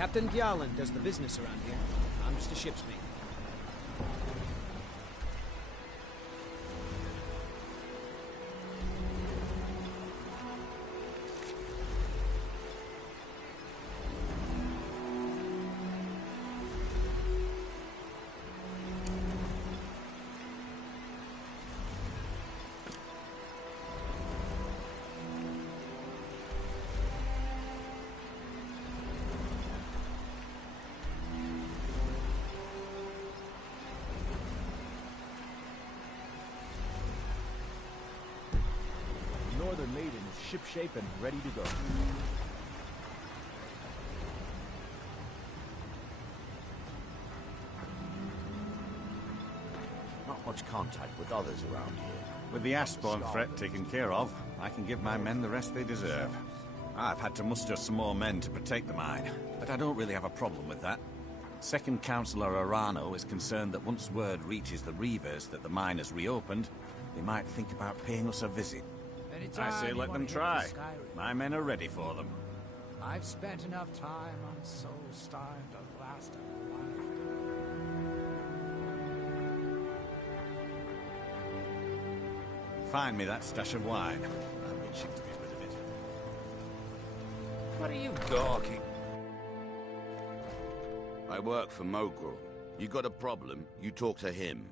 Captain Gjallan does the business around here. I'm just a ship's mate. Northern Maiden is shipshape and ready to go. Not much contact with others around here. With the Ashbourne threat taken care of, I can give my men the rest they deserve. I've had to muster some more men to protect the mine, but I don't really have a problem with that. Second Councillor Arano is concerned that once word reaches the Reavers that the mine has reopened, they might think about paying us a visit. I say let them try. My men are ready for them. I've spent enough time on Soul Star to last a lifetime. Find me that stash of wine. I'm itching to get rid of it. What are you gawking? I work for Mogul. You got a problem, you talk to him.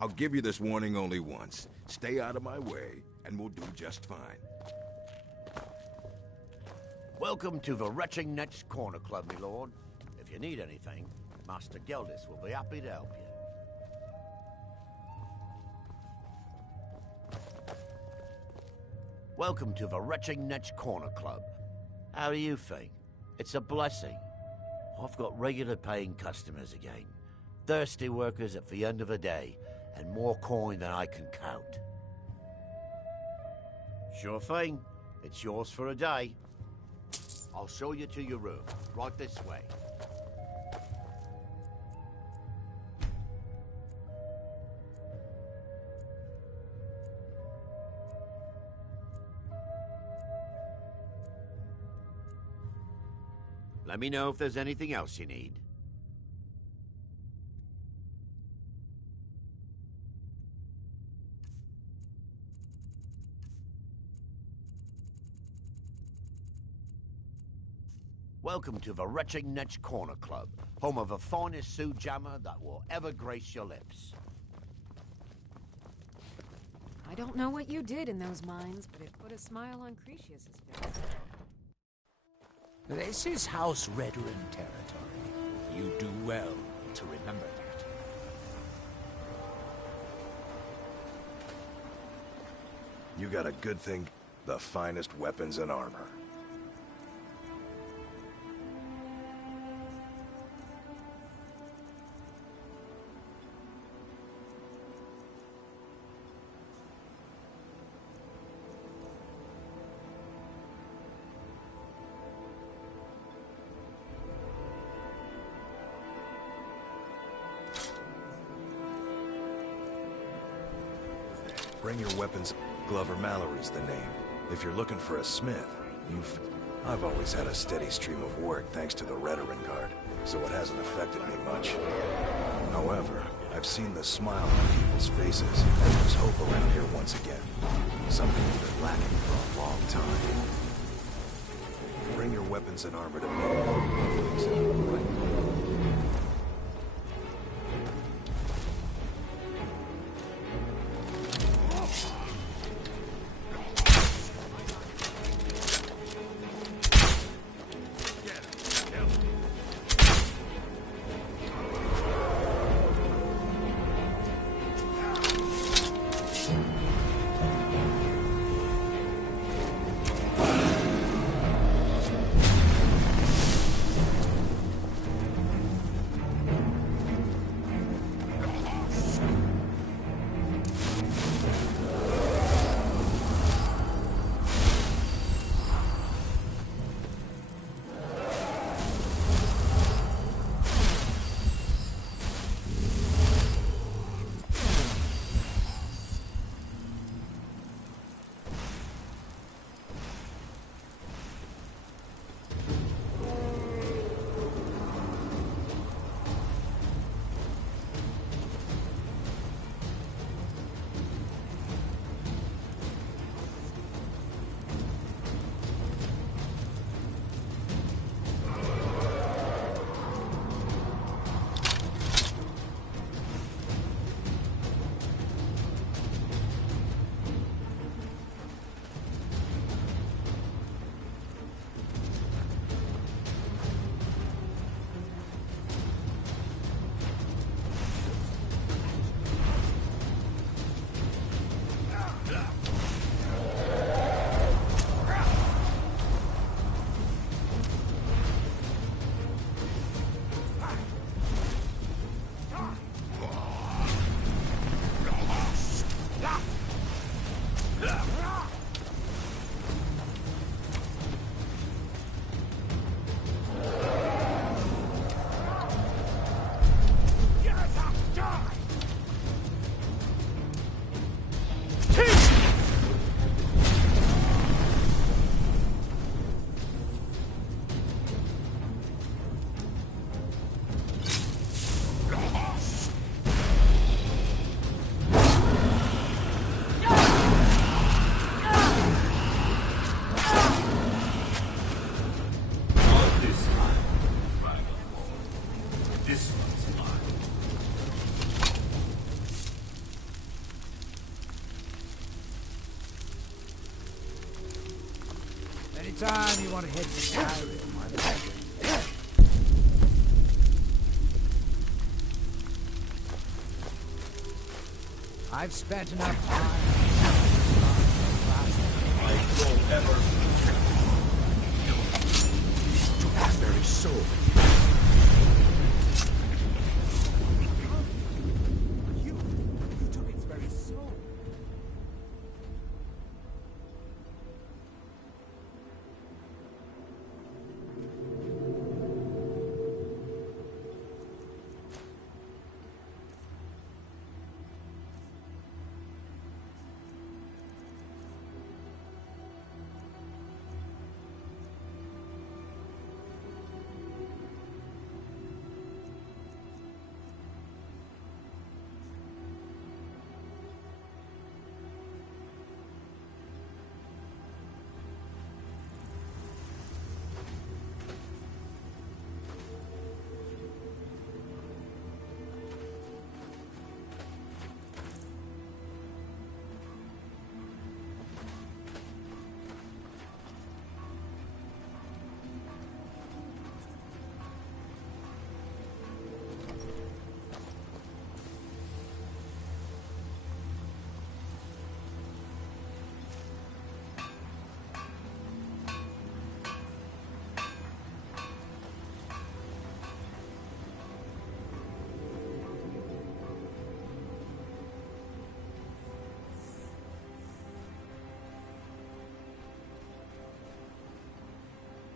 I'll give you this warning only once. Stay out of my way, and we'll do just fine. Welcome to the Retching Net's Corner Club, my lord. If you need anything, Master Geldis will be happy to help you. Welcome to the Retching Net's Corner Club. How do you think? It's a blessing. I've got regular paying customers again. Thirsty workers at the end of the day, and more coin than I can count. Sure thing. It's yours for a day. I'll show you to your room. Right this way. Let me know if there's anything else you need. Welcome to the Retching Net's Corner Club, home of the finest Sioux jammer that will ever grace your lips. I don't know what you did in those mines, but it put a smile on Cretius's face. This is House Redoran territory. You do well to remember that. You got a good thing, the finest weapons and armor. Bring your weapons. Glover Mallory's the name. If you're looking for a smith, I've always had a steady stream of work thanks to the Redoran Guard, so it hasn't affected me much. However, I've seen the smile on people's faces, and there's hope around here once again. Something we've been lacking for a long time. Bring your weapons and armor to me. Anytime you want to head to Skyrim, I'm ready. I've spent enough time. I don't ever. To that very soul. You took its very soul.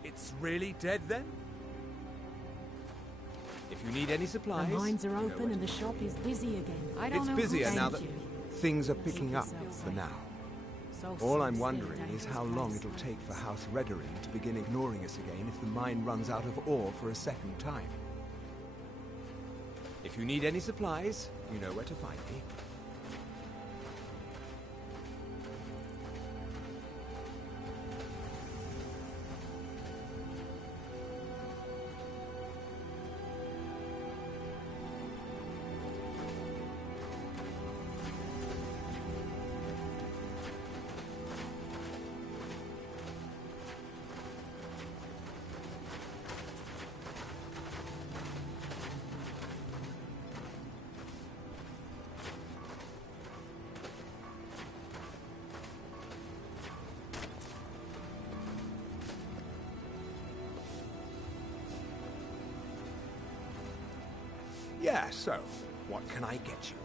It's really dead then? If you need any supplies... The mines are you know open where and the to- shop is busy again. I don't It's know busier who now sent that you. Things are picking up yourself for safe. now. So All I'm still wondering a is dangerous how long place. it'll take for House Redorin to begin ignoring us again if the mine runs out of ore for a second time. If you need any supplies, you know where to find me. Yeah, so, what can I get you?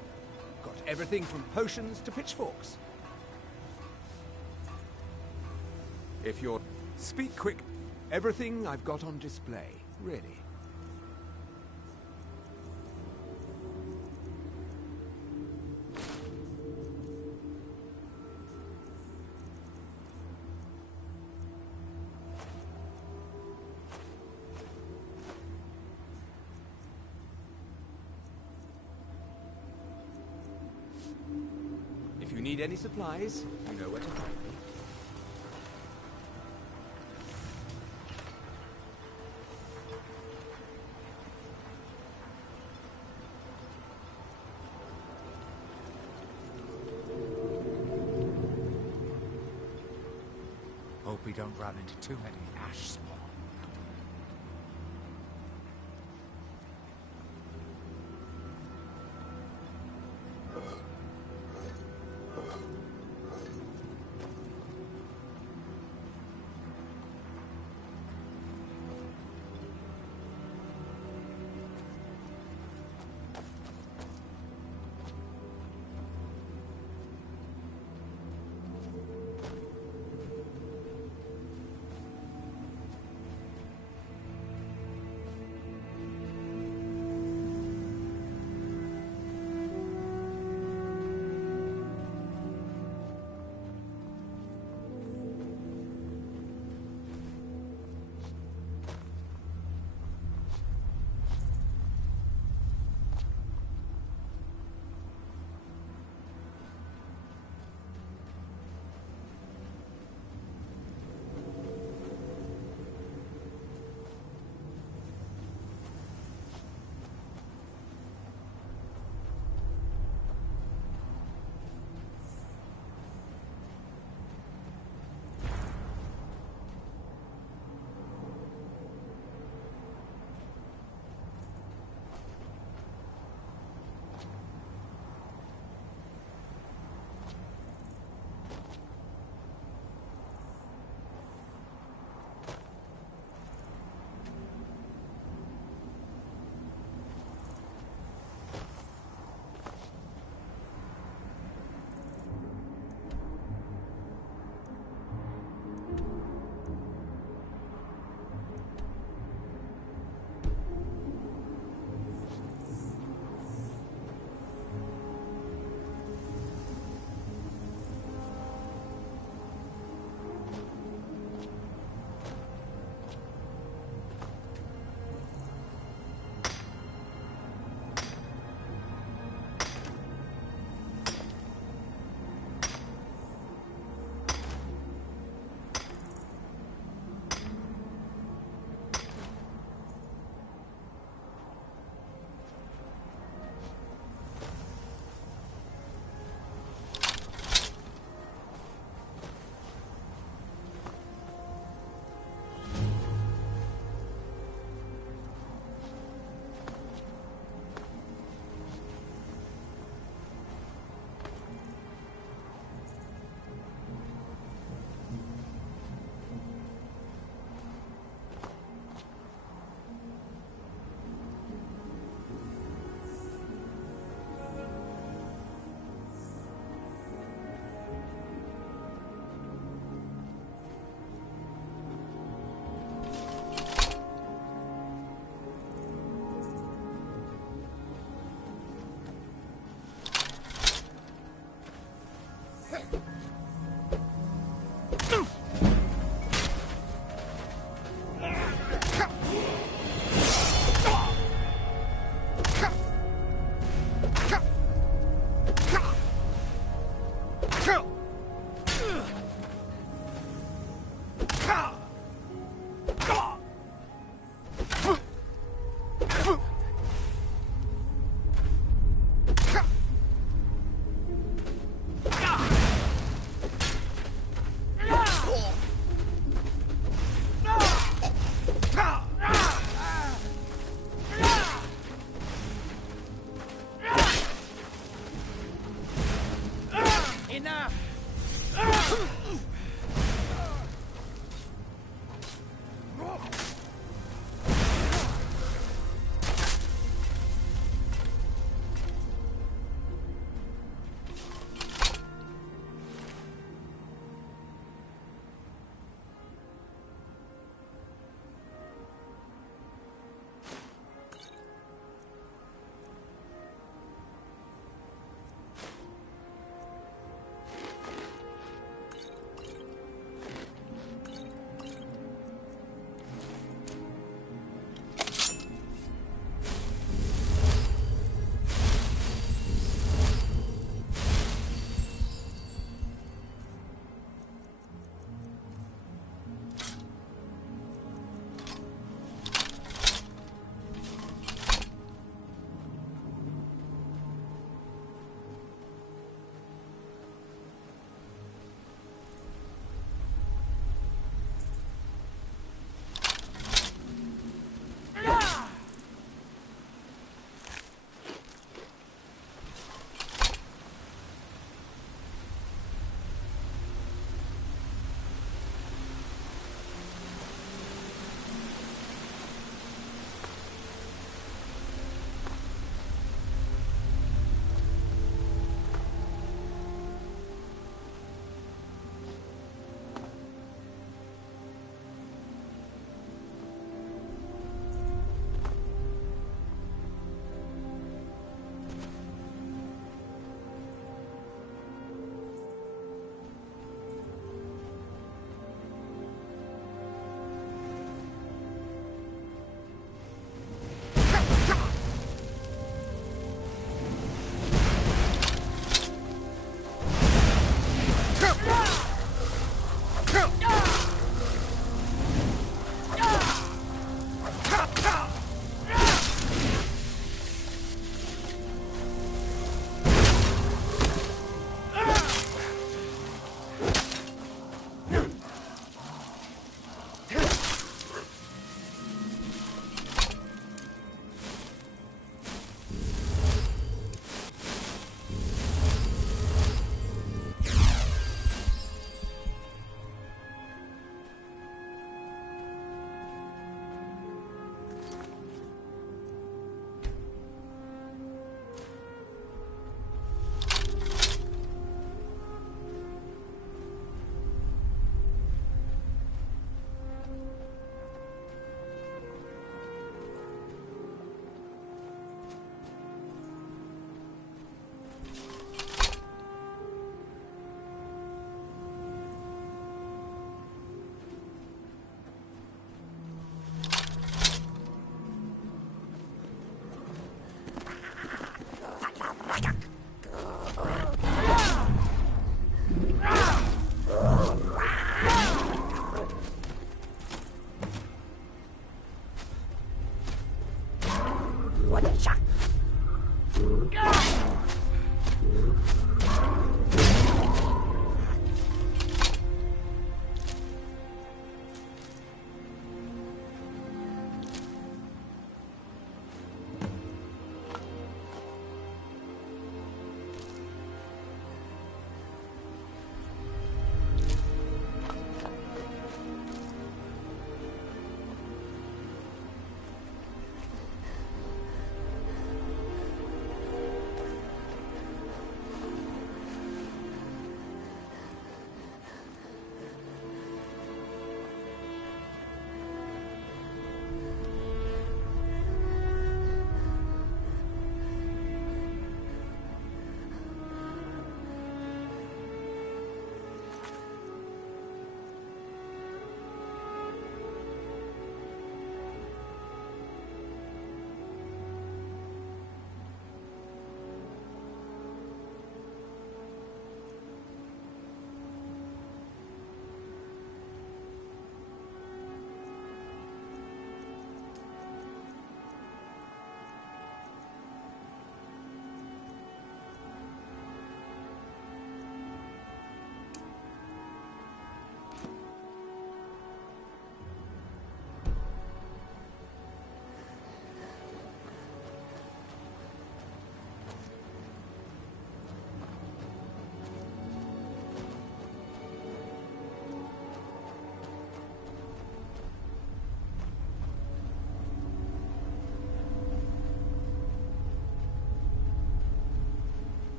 Got everything from potions to pitchforks. If you're... Speak quick. Everything I've got on display, really. If you need any supplies, you know where to find me. Hope we don't run into too many ash spawn.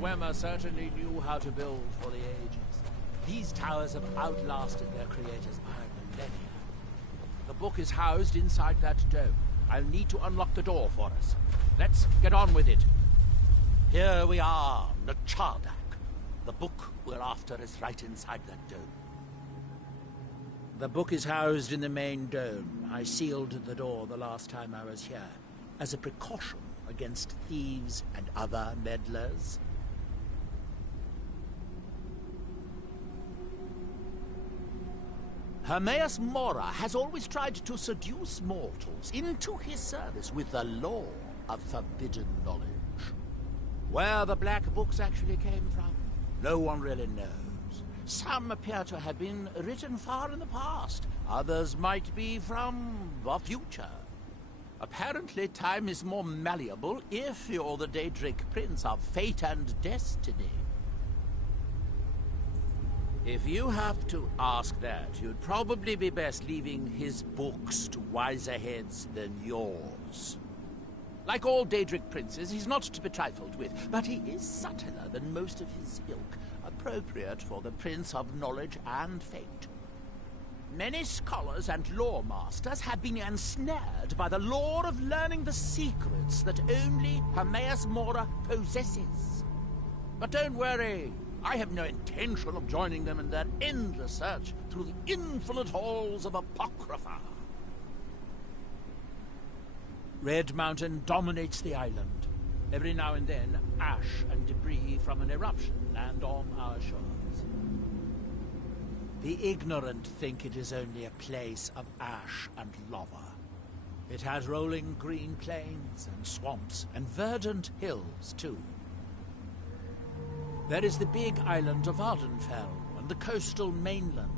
Dwemer certainly knew how to build for the ages. These towers have outlasted their creators by millennia. The book is housed inside that dome. I'll need to unlock the door for us. Let's get on with it. Here we are, Nachardak. The book we're after is right inside that dome. The book is housed in the main dome. I sealed the door the last time I was here, as a precaution against thieves and other meddlers. Hermaeus Mora has always tried to seduce mortals into his service with the lore of forbidden knowledge. Where the black books actually came from, no one really knows. Some appear to have been written far in the past. Others might be from the future. Apparently, time is more malleable if you're the Daedric Prince of Fate and Destiny. If you have to ask that, you'd probably be best leaving his books to wiser heads than yours. Like all Daedric princes, he's not to be trifled with, but he is subtler than most of his ilk, appropriate for the Prince of Knowledge and Fate. Many scholars and lore masters have been ensnared by the lure of learning the secrets that only Hermaeus Mora possesses. But don't worry, I have no intention of joining them in their endless search through the infinite halls of Apocrypha. Red Mountain dominates the island. Every now and then, ash and debris from an eruption land on our shores. The ignorant think it is only a place of ash and lava. It has rolling green plains and swamps and verdant hills, too. There is the big island of Ardenfell and the coastal mainland.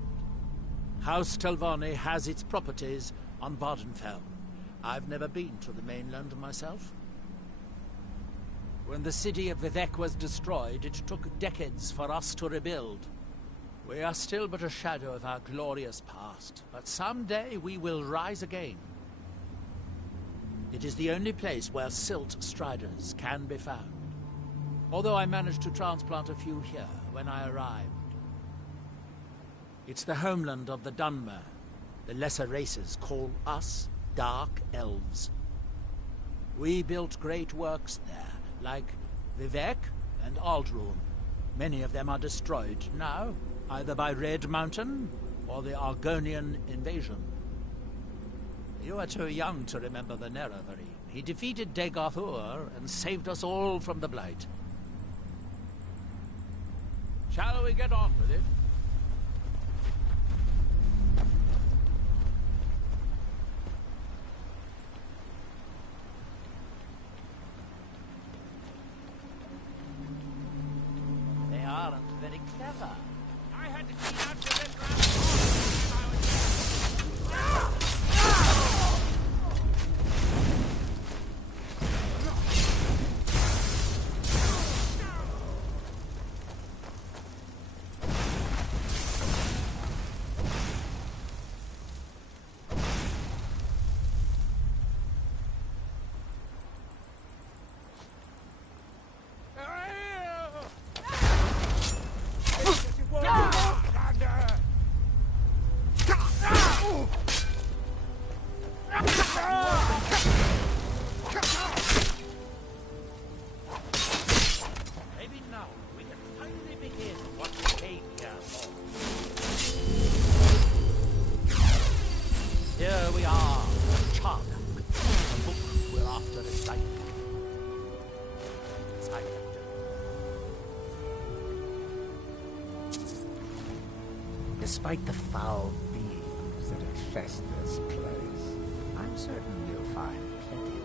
House Telvanni has its properties on Vardenfell. I've never been to the mainland myself. When the city of Vivec was destroyed, it took decades for us to rebuild. We are still but a shadow of our glorious past, but someday we will rise again. It is the only place where silt striders can be found. Although I managed to transplant a few here when I arrived. It's the homeland of the Dunmer. The lesser races call us Dark Elves. We built great works there, like Vivec and Aldruin. Many of them are destroyed now, either by Red Mountain or the Argonian invasion. You are too young to remember the Nerevarine. He defeated Degathur and saved us all from the Blight. Shall we get on with it? They aren't very clever. I had to clean out the red grass when I was there. Despite the foul beings that infest this place, I'm certain you'll find plenty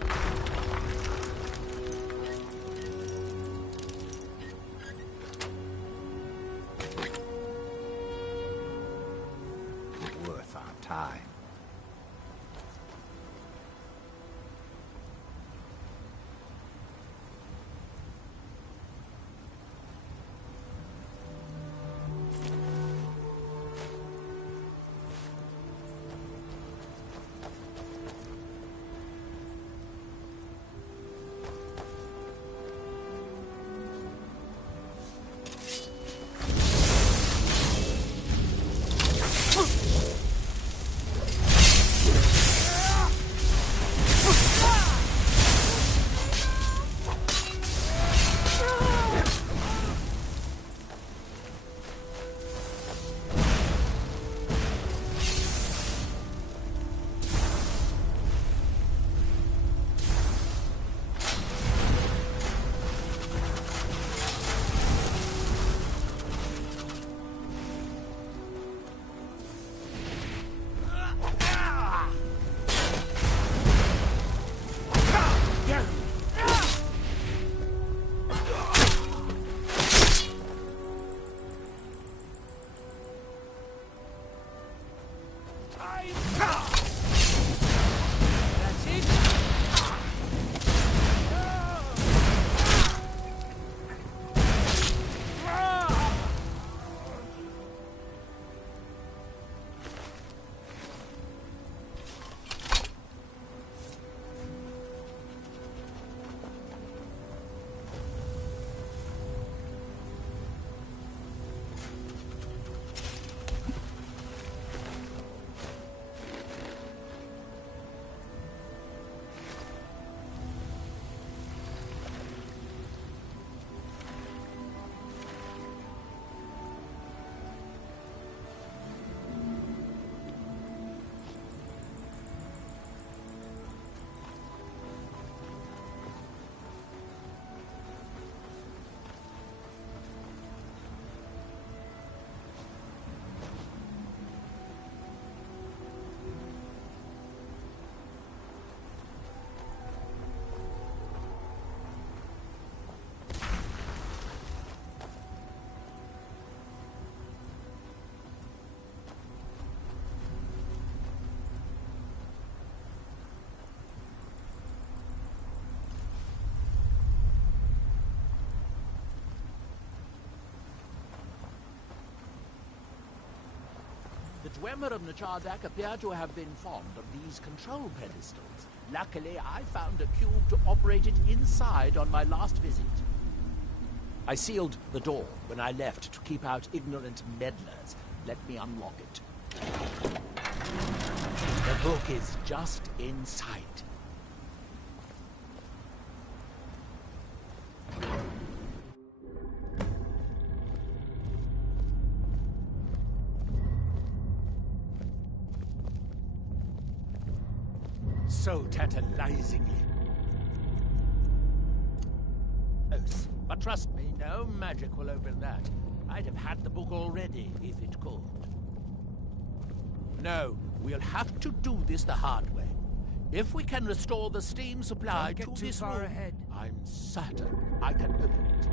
of worth our time. That's it. The Dwemer of Nachardak appear to have been fond of these control pedestals. Luckily, I found a cube to operate it inside on my last visit. I sealed the door when I left to keep out ignorant meddlers. Let me unlock it. The book is just inside. So tantalizingly close. But trust me, no magic will open that. I'd have had the book already, if it could. No, we'll have to do this the hard way. If we can restore the steam supply to this room, I'm certain I can open it.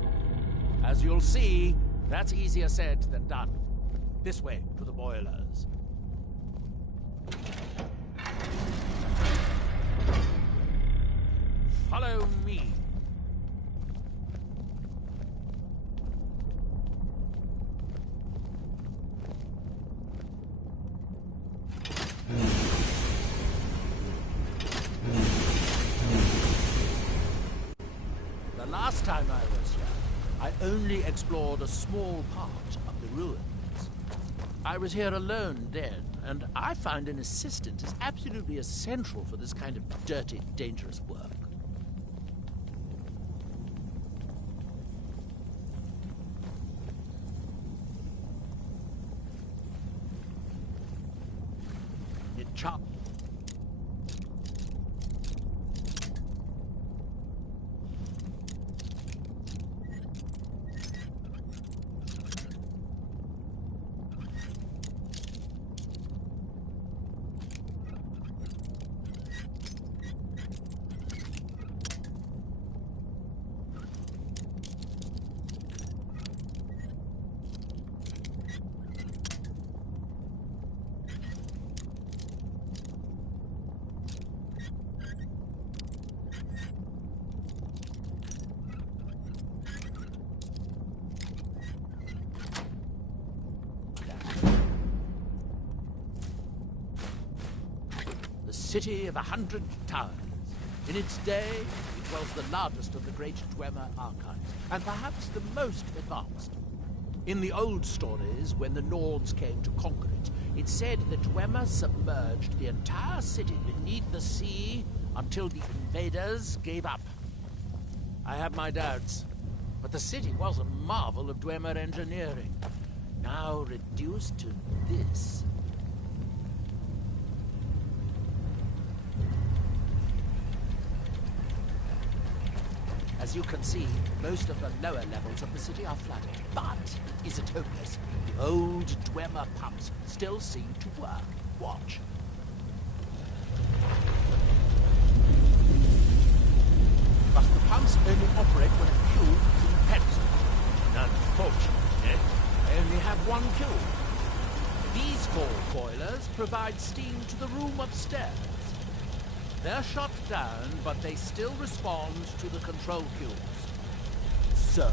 As you'll see, that's easier said than done. This way, to the boilers. Follow me. The last time I was here, I only explored a small part of the ruins. I was here alone then, and I found an assistant is absolutely essential for this kind of dirty, dangerous work. Chop. City of 100 towers. In its day, it was the largest of the great Dwemer archives, and perhaps the most advanced. In the old stories, when the Nords came to conquer it, it said that Dwemer submerged the entire city beneath the sea until the invaders gave up. I have my doubts, but the city was a marvel of Dwemer engineering, now reduced to this. As you can see, most of the lower levels of the city are flooded. But it isn't hopeless. The old Dwemer pumps still seem to work. Watch. But the pumps only operate when a cube is in the pedestal. Unfortunately, I only have one cube. These 4 boilers provide steam to the room upstairs. They're shut down, but they still respond to the control cubes. So,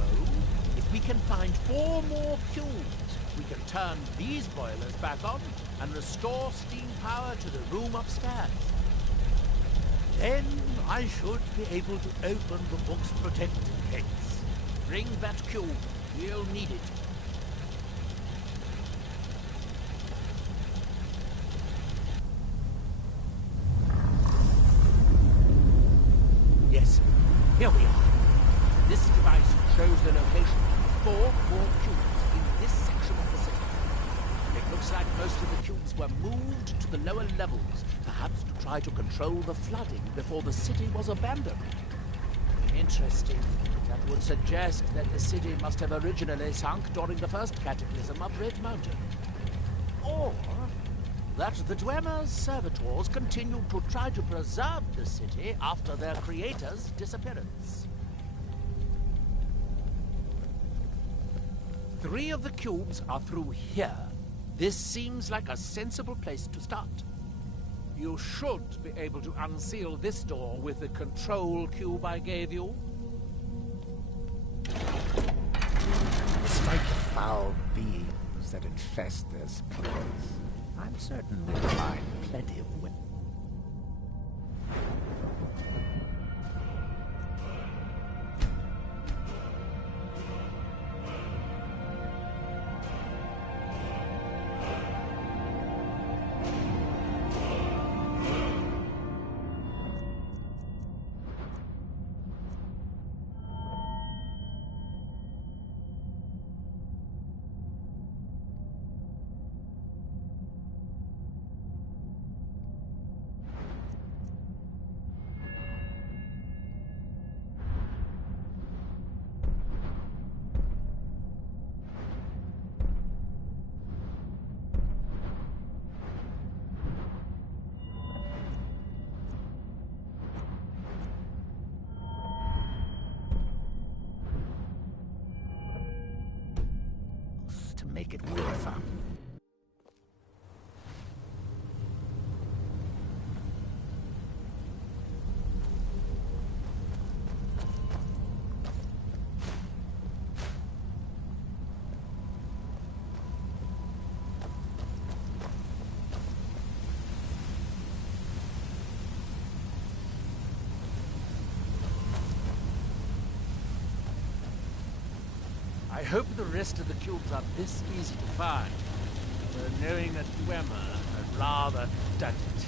if we can find 4 more cubes, we can turn these boilers back on and restore steam power to the room upstairs. Then I should be able to open the book's protected gates. Bring that cube. We'll need it. Yes, here we are. This device shows the location of 4 more cubes in this section of the city. It looks like most of the cubes were moved to the lower levels, perhaps to try to control the flooding before the city was abandoned. Interesting. That would suggest that the city must have originally sunk during the first cataclysm of Red Mountain. Or that the Dwemer's servitors continued to try to preserve the city after their creator's disappearance. 3 of the cubes are through here. This seems like a sensible place to start. You should be able to unseal this door with the control cube I gave you. Despite the foul beings that infest this place, I'm certain we'll find plenty of women. To make it worth it. I hope the rest of the cubes are this easy to find. Though knowing a Dwemer, I'd rather doubt it.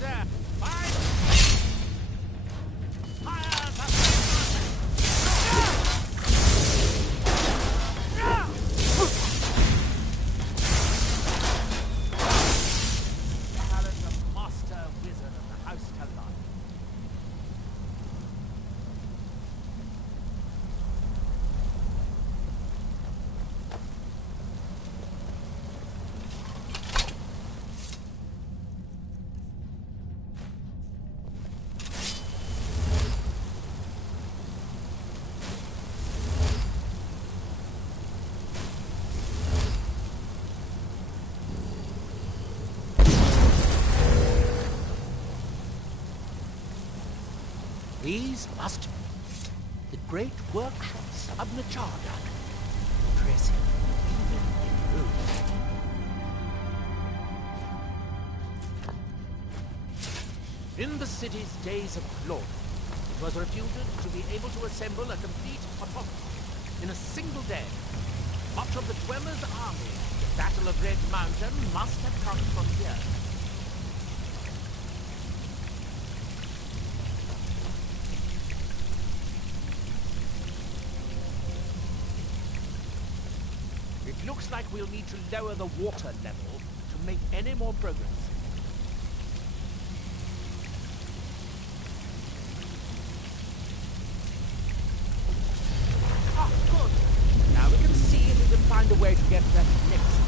There! Fire! Fire the master wizard of the House Talon. These must be the great workshops of Nachardak. Impressive, even in ruins. In the city's days of glory, it was reputed to be able to assemble a complete autonomy in a single day. Much of the Dwemer's army, the Battle of Red Mountain, must have come from here. It looks like we'll need to lower the water level to make any more progress. Ah, good. Now we can see if we can find a way to get that next.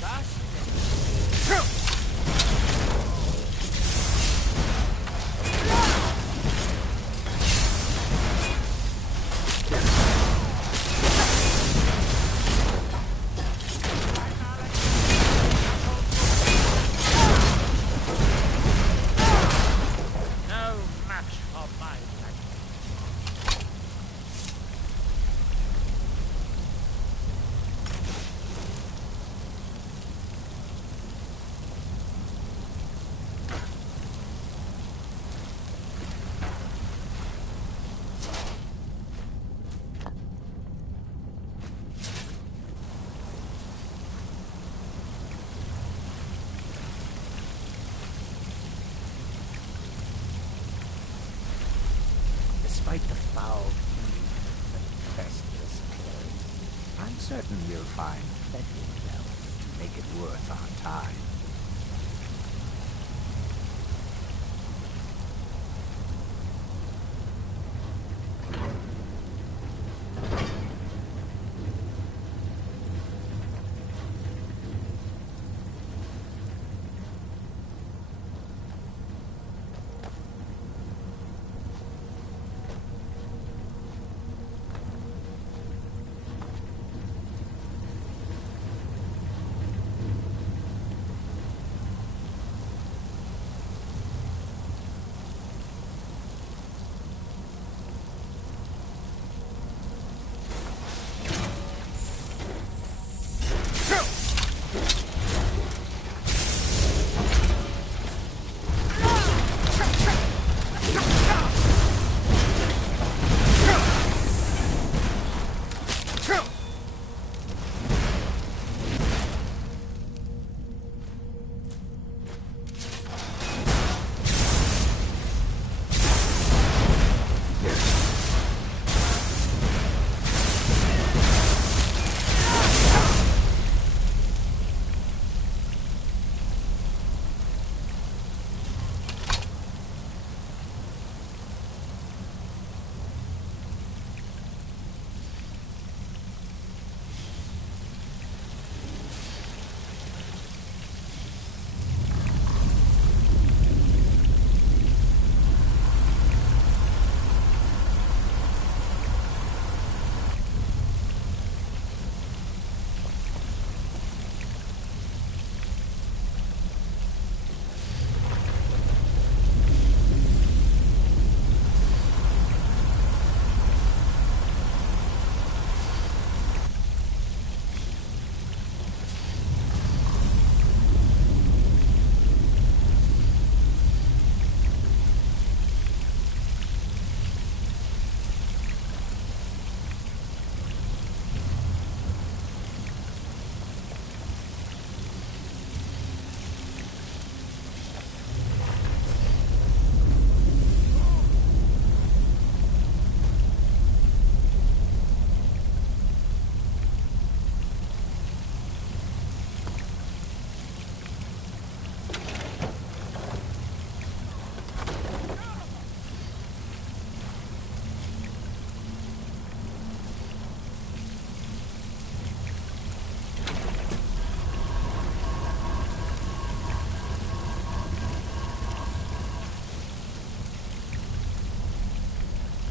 That's Despite the foul fumes that infest this place, I'm certain we'll find plenty of wealth to make it worth our time.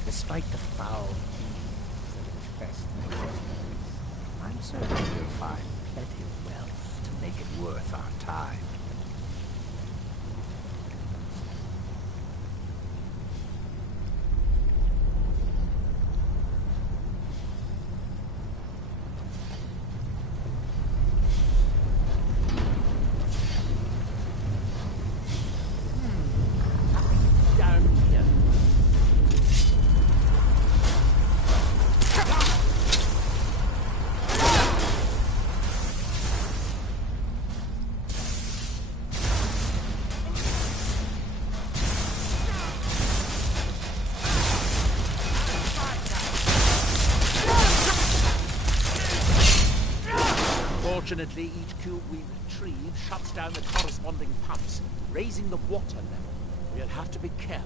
Despite the foul fumes that infest this place, I'm certain we'll find plenty of wealth to make it worth our time. Fortunately, each cube we retrieve shuts down the corresponding pumps, raising the water level. We'll have to be careful.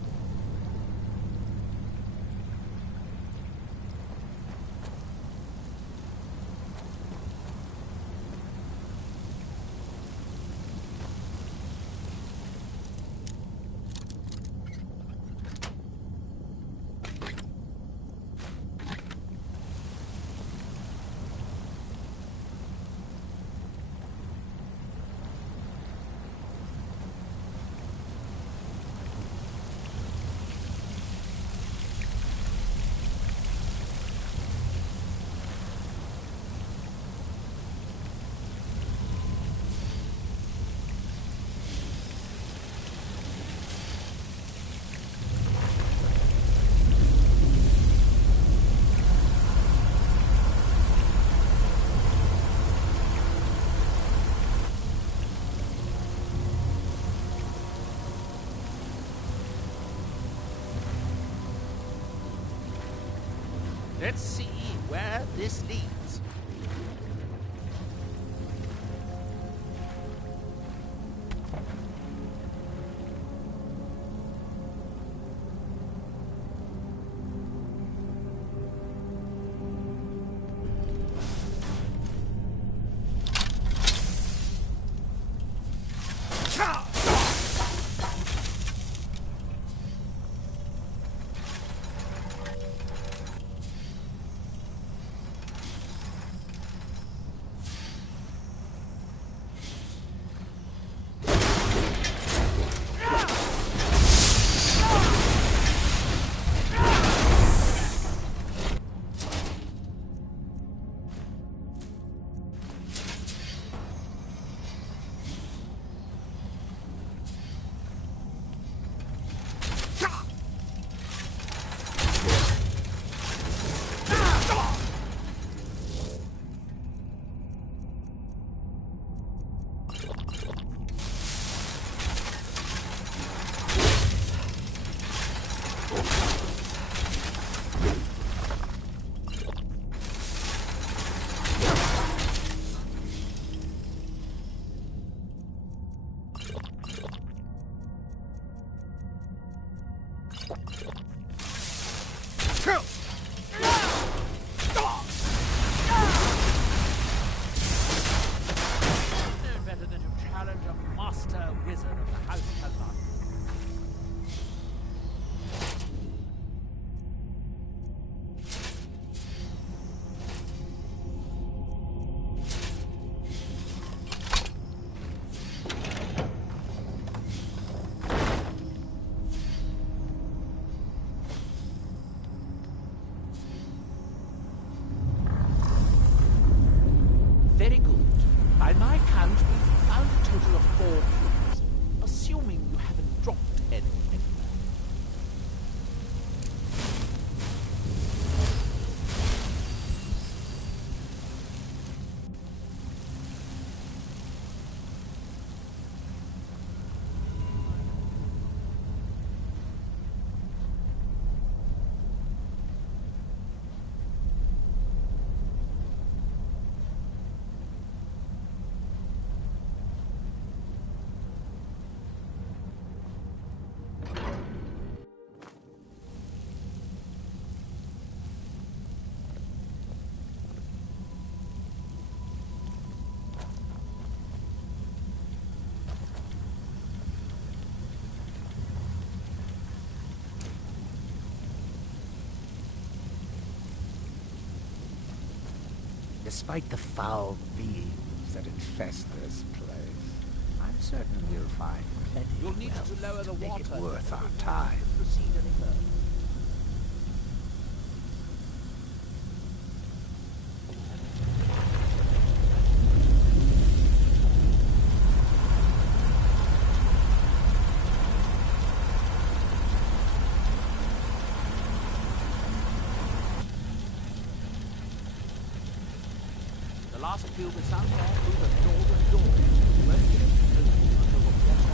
Let's see where this leads. Better than to challenge a master wizard of the House Kalman. Very good. By my count, we've found a total of 4 clues, assuming you haven't dropped any anywhere. Despite the foul beings that infest this place, I'm certain we'll find plenty You'll of need wealth to lower the make water it worth before our you time. proceed any further. The last clue was found there through the northern door. You won't be able to open it until the water level.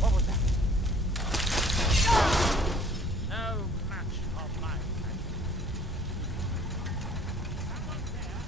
What was that? No match of mine. Someone there?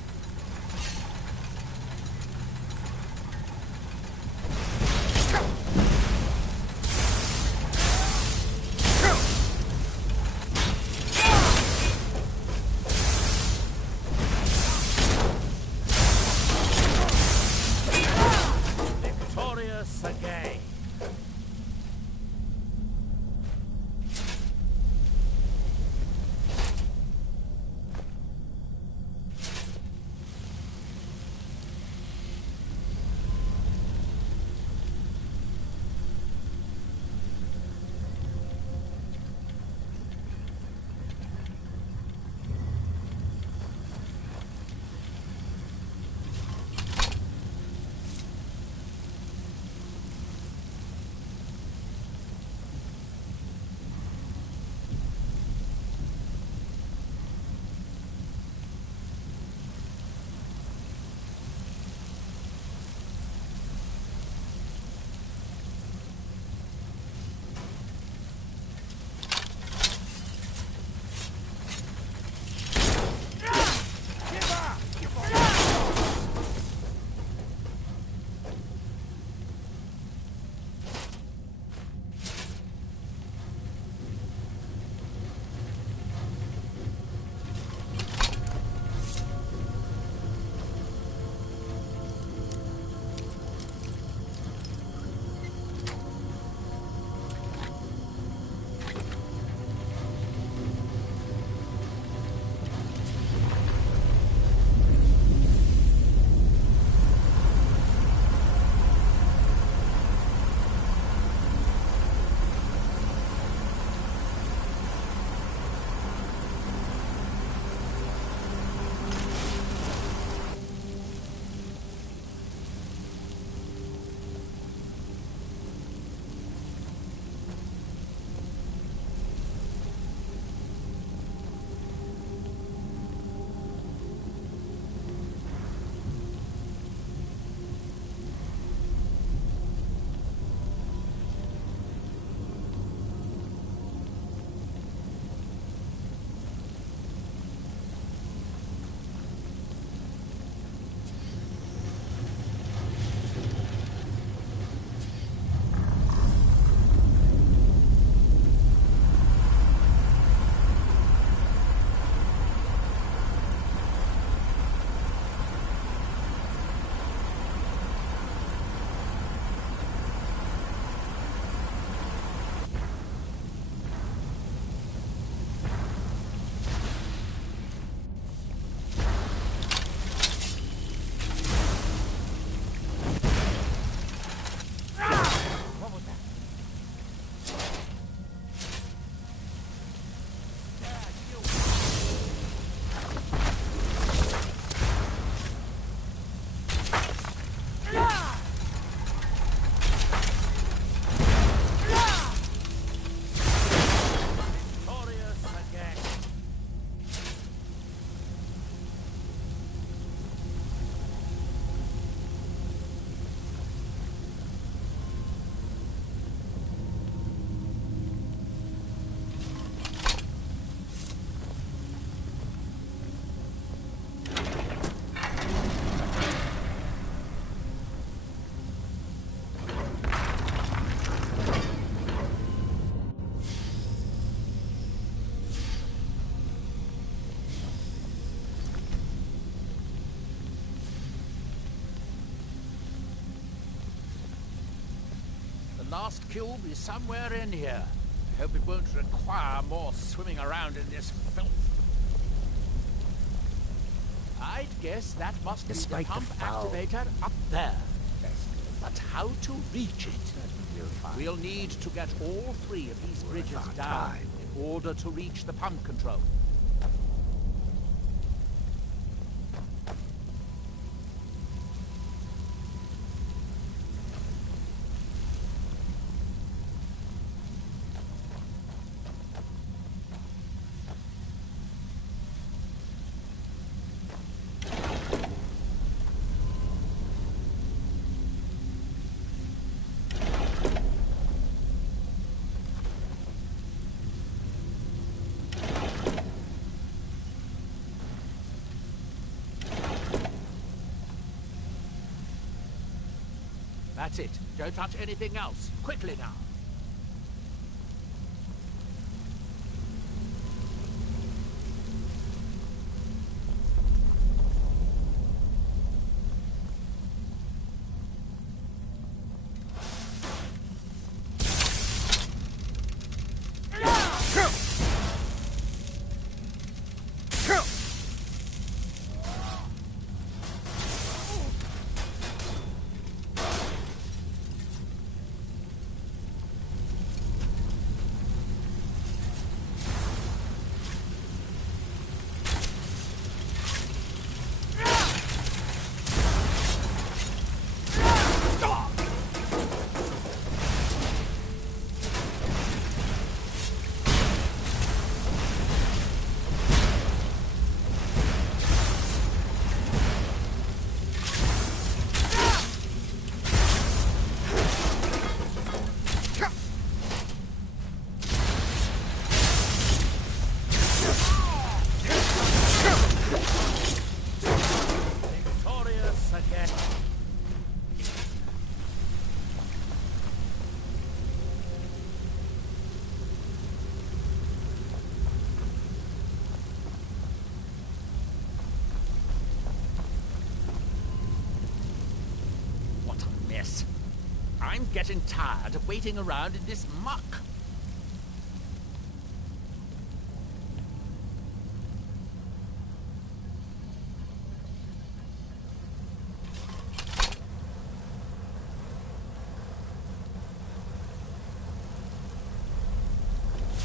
last cube is somewhere in here. I hope it won't require more swimming around in this filth. I'd guess that must be the Despite the pump foul activator up there. Yes. But how to reach it? We'll find. We'll need to get all three of these bridges our down time. in order to reach the pump control. That's it. Don't touch anything else. Quickly now. I'm getting tired of waiting around in this muck.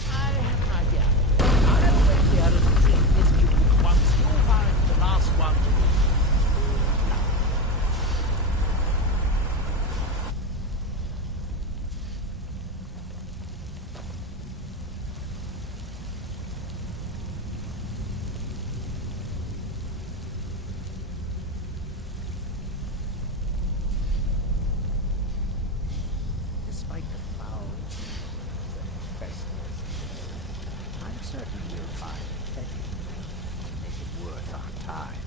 I have an idea. I'll wait here and retrieve this cube once you find the last one to reach. Despite the foul that infest us, I'm certain we'll find plenty to make it worth our time.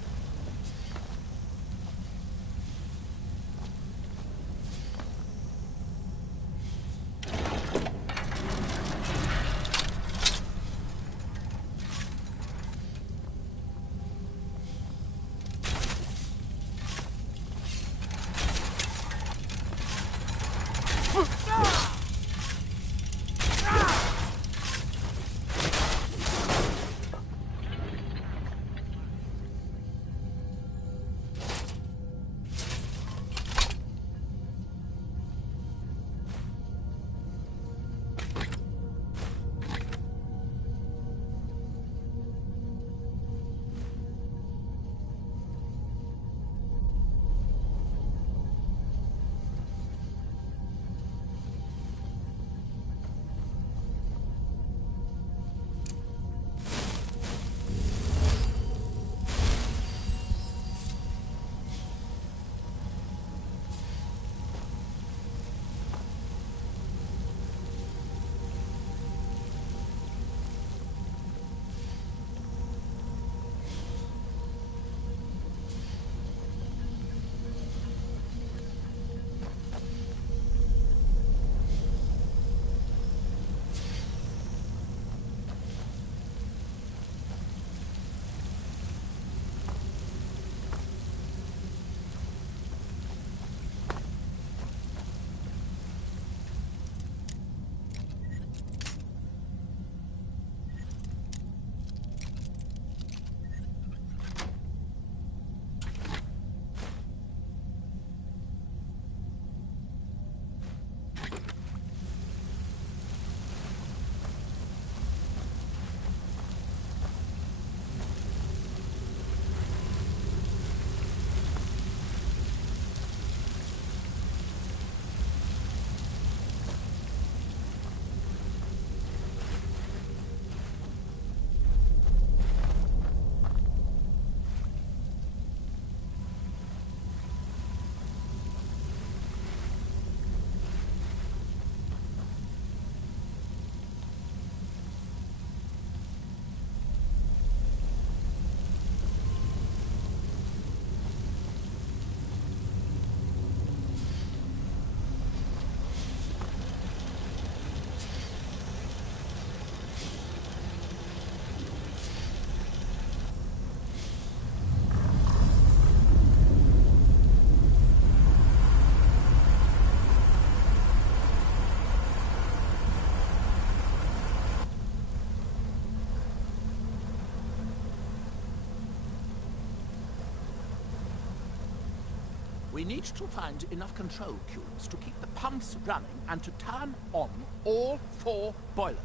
We need to find enough control cubes to keep the pumps running and to turn on all 4 boilers.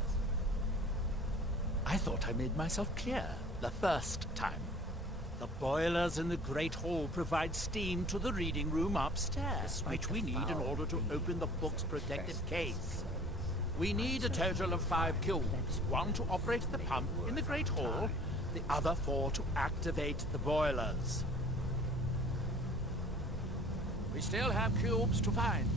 I thought I made myself clear the first time. The boilers in the Great Hall provide steam to the reading room upstairs, which we need in order to open the book's protected case. We need a total of 5 cubes, 1 to operate the pump in the Great Hall, the other 4 to activate the boilers. We still have cubes to find.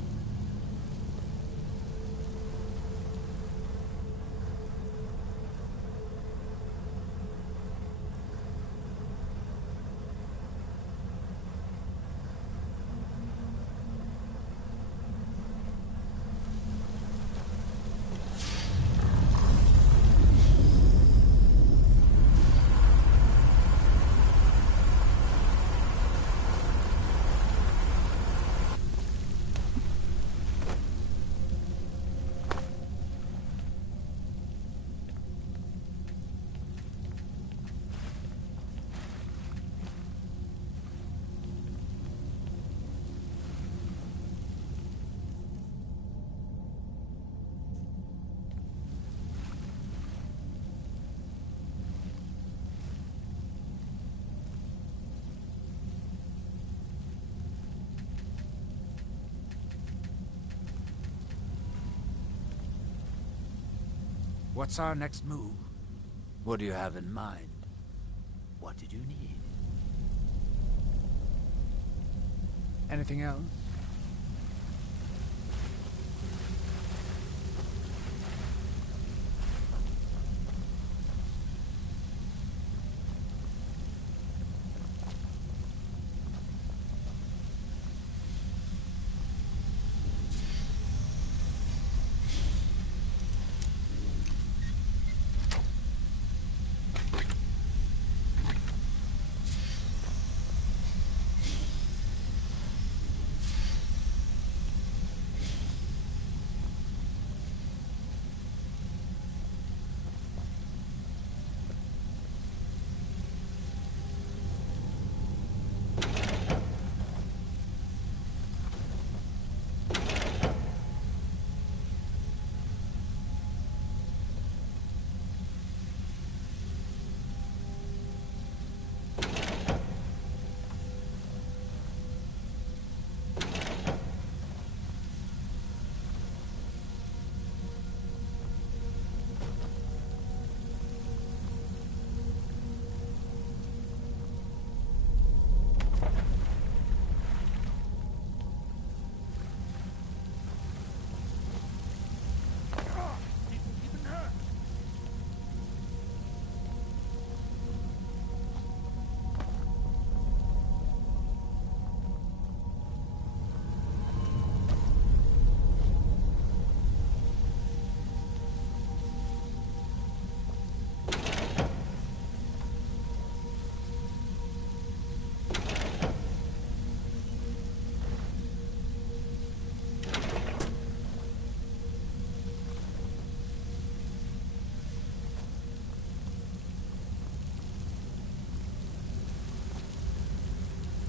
What's our next move? What do you have in mind? What did you need? Anything else?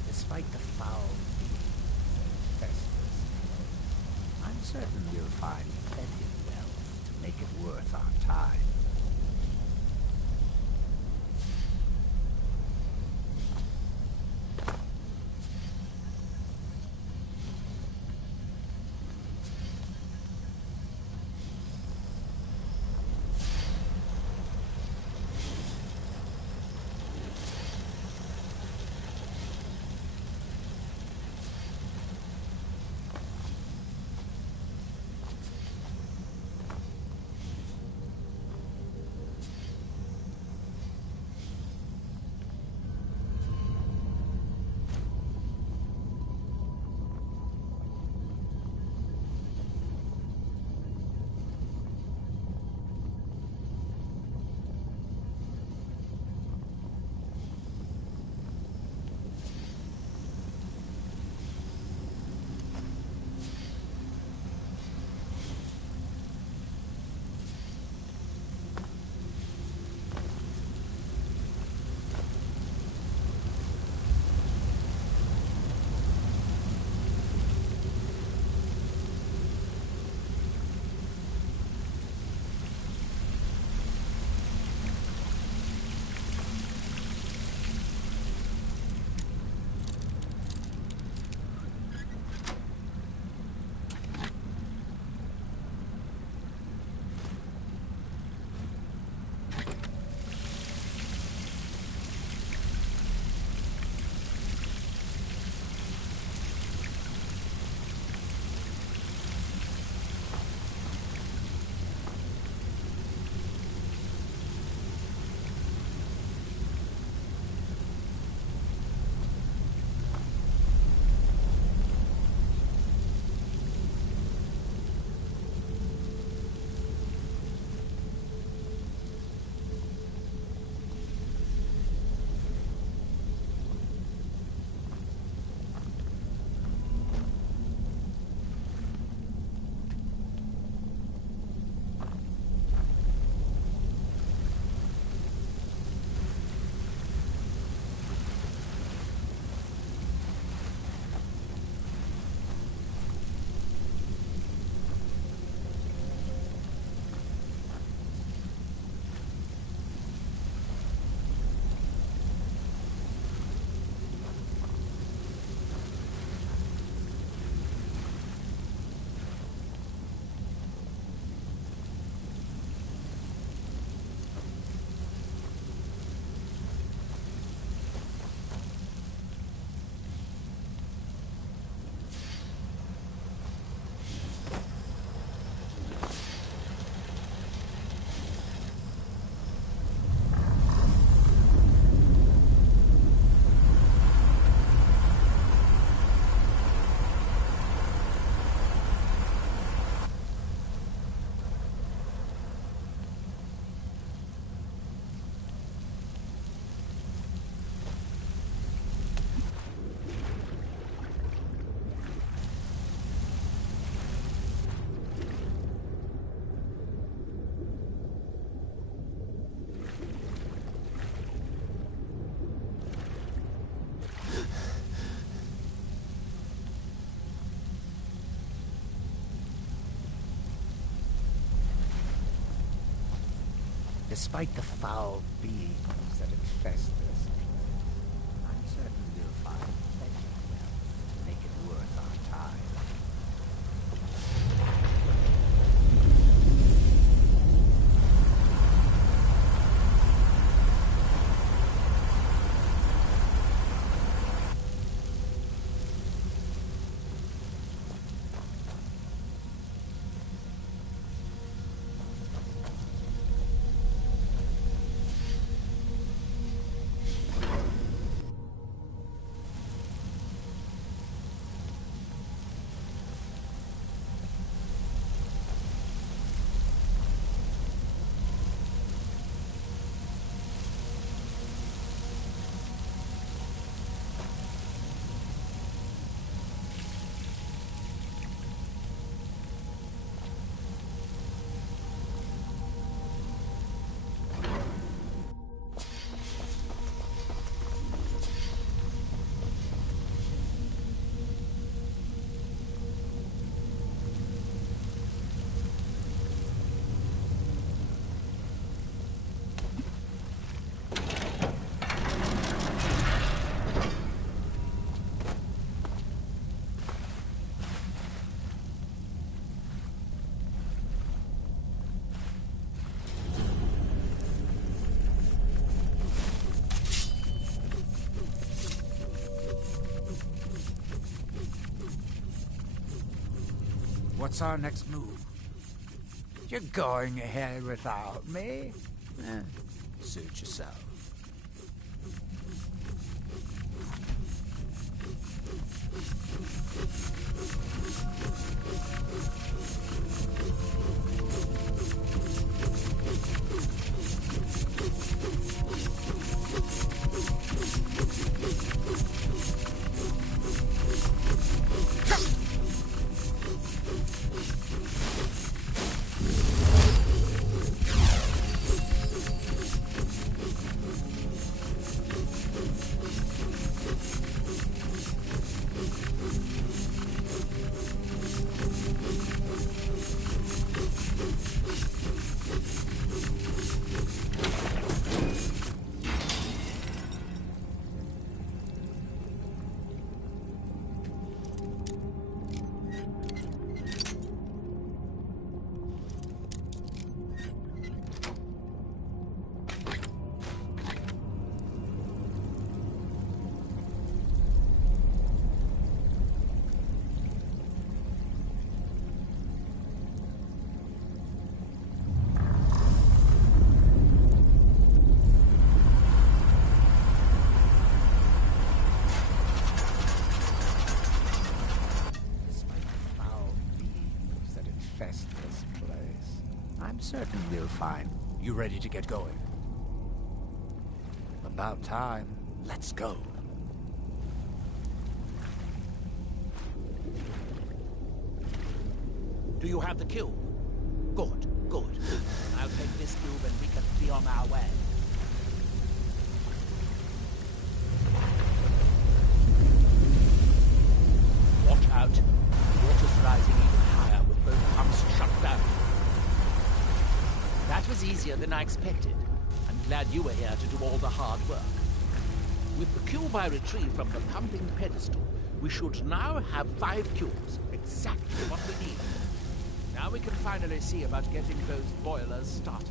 Despite the foul festivals, I'm certain we'll find plenty of wealth to make it worth our time. Despite the foul beings that infest this place, I'm certain we'll find plenty of wealth to make it worth our time. What's our next move? You're going ahead without me? Suit yourself. I'm certain we'll find. You ready to get going? About time. Let's go. Do you have the cube? Good, good. I'll take this cube and we can be on our way. Watch out. The water's rising even higher with both pumps shut down. That was easier than I expected. I'm glad you were here to do all the hard work. With the cube I retrieved from the pumping pedestal, we should now have 5 cubes. Exactly what we need. Now we can finally see about getting those boilers started.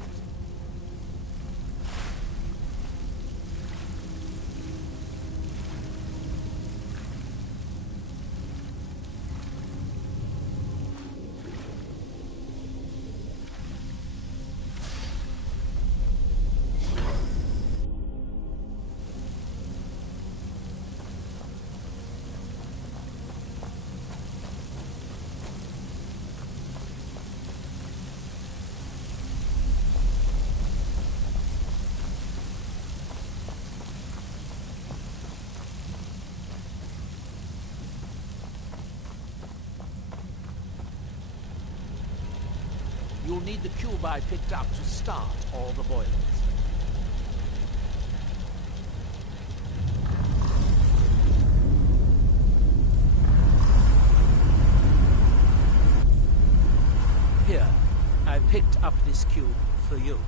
You'll need the cube I picked up to start all the boilers. Here, I picked up this cube for you.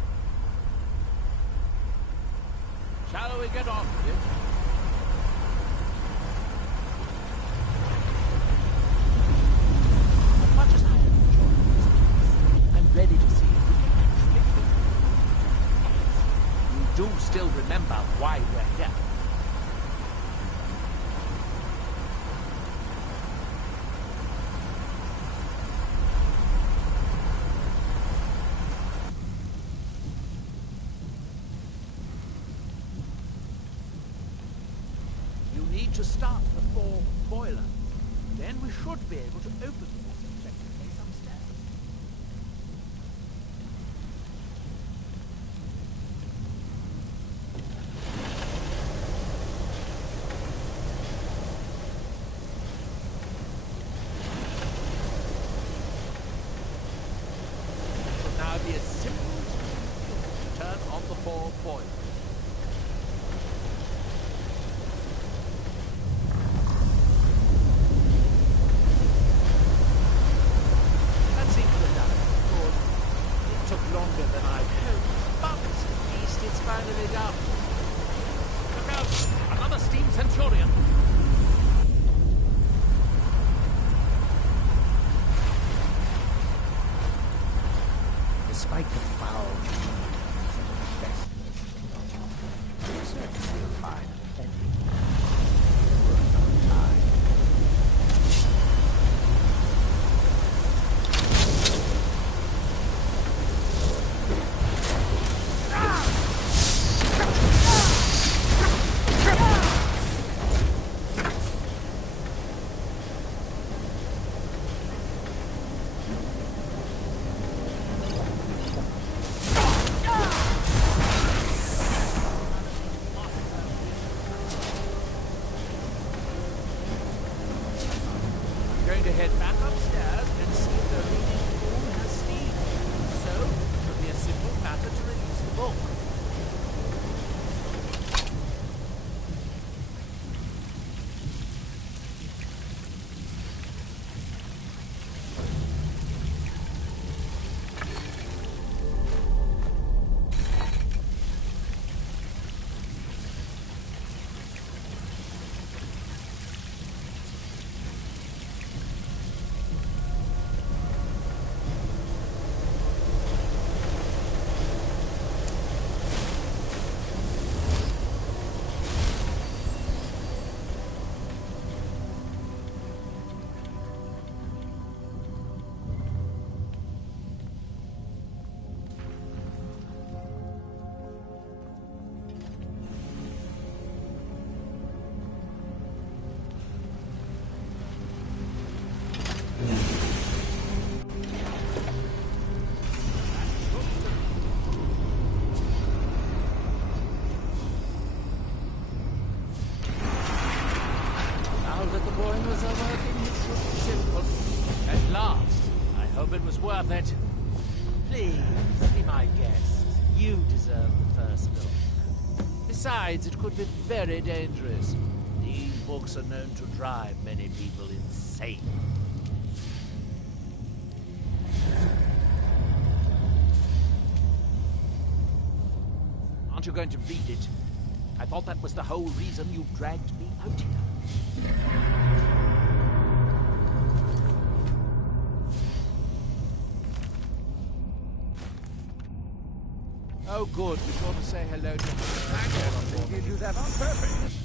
Shall we get on with it? As much as I have enjoyed this piece, I'm ready to see if we can actually finish it. You do still remember why we're here. To start the 4 boiler. Then we should be able to open the water injection place upstairs. It will now be as simple as to turn on the 4 boiler. Longer than I'd hoped, but at least it's finally done. Look out! Another steam centurion! Despite the foul deeds that infest me, you certainly will find plenty worth our time. Going to head back upstairs and see if the reading pool has steam. So, it will be a simple matter to release the book. Worth it. Please, be my guest. You deserve the first look. Besides, it could be very dangerous. These books are known to drive many people insane. Aren't you going to read it? I thought that was the whole reason you dragged me out here. Oh, good. Be sure to say hello to her. I gave you that on purpose.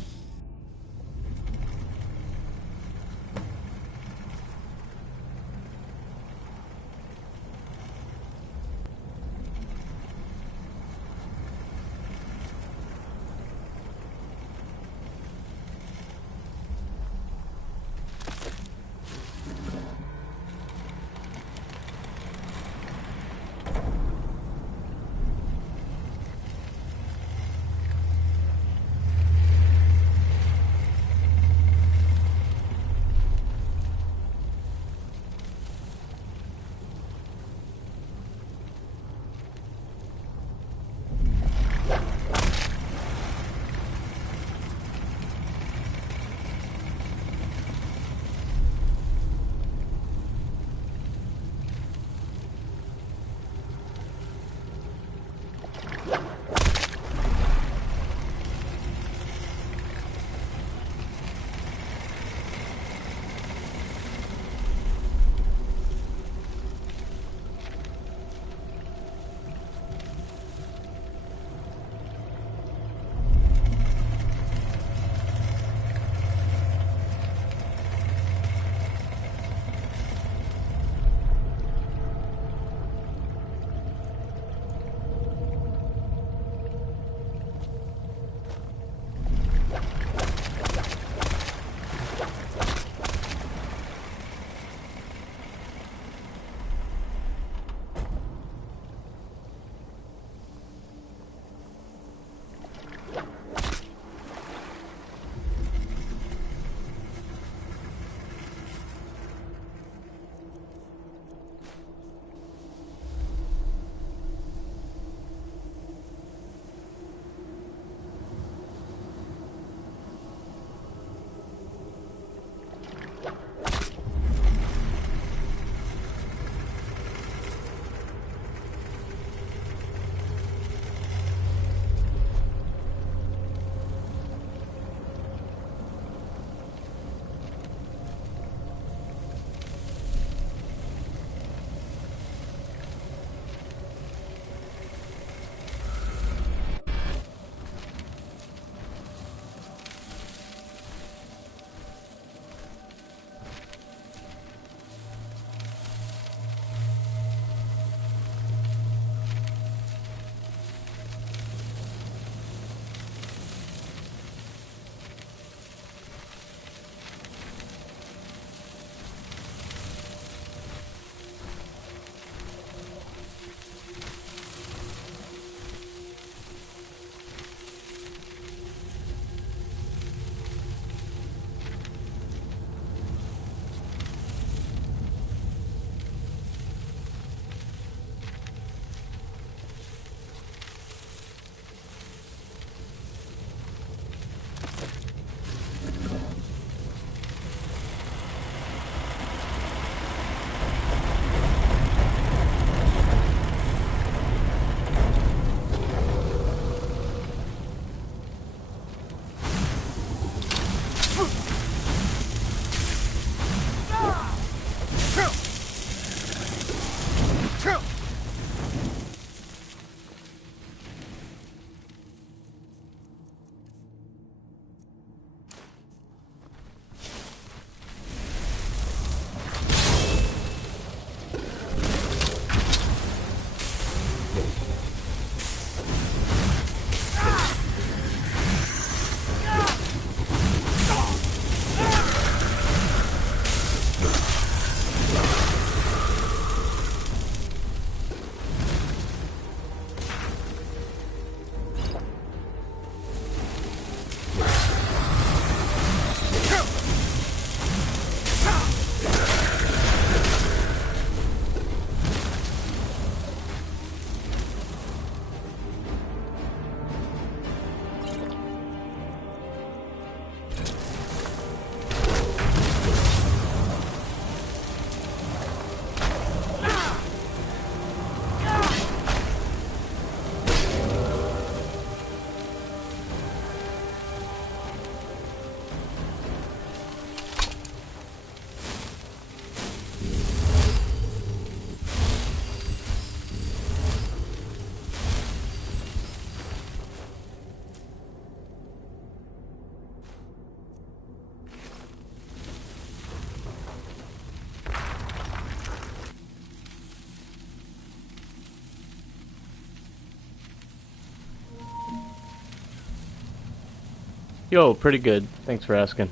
Yo, pretty good. Thanks for asking.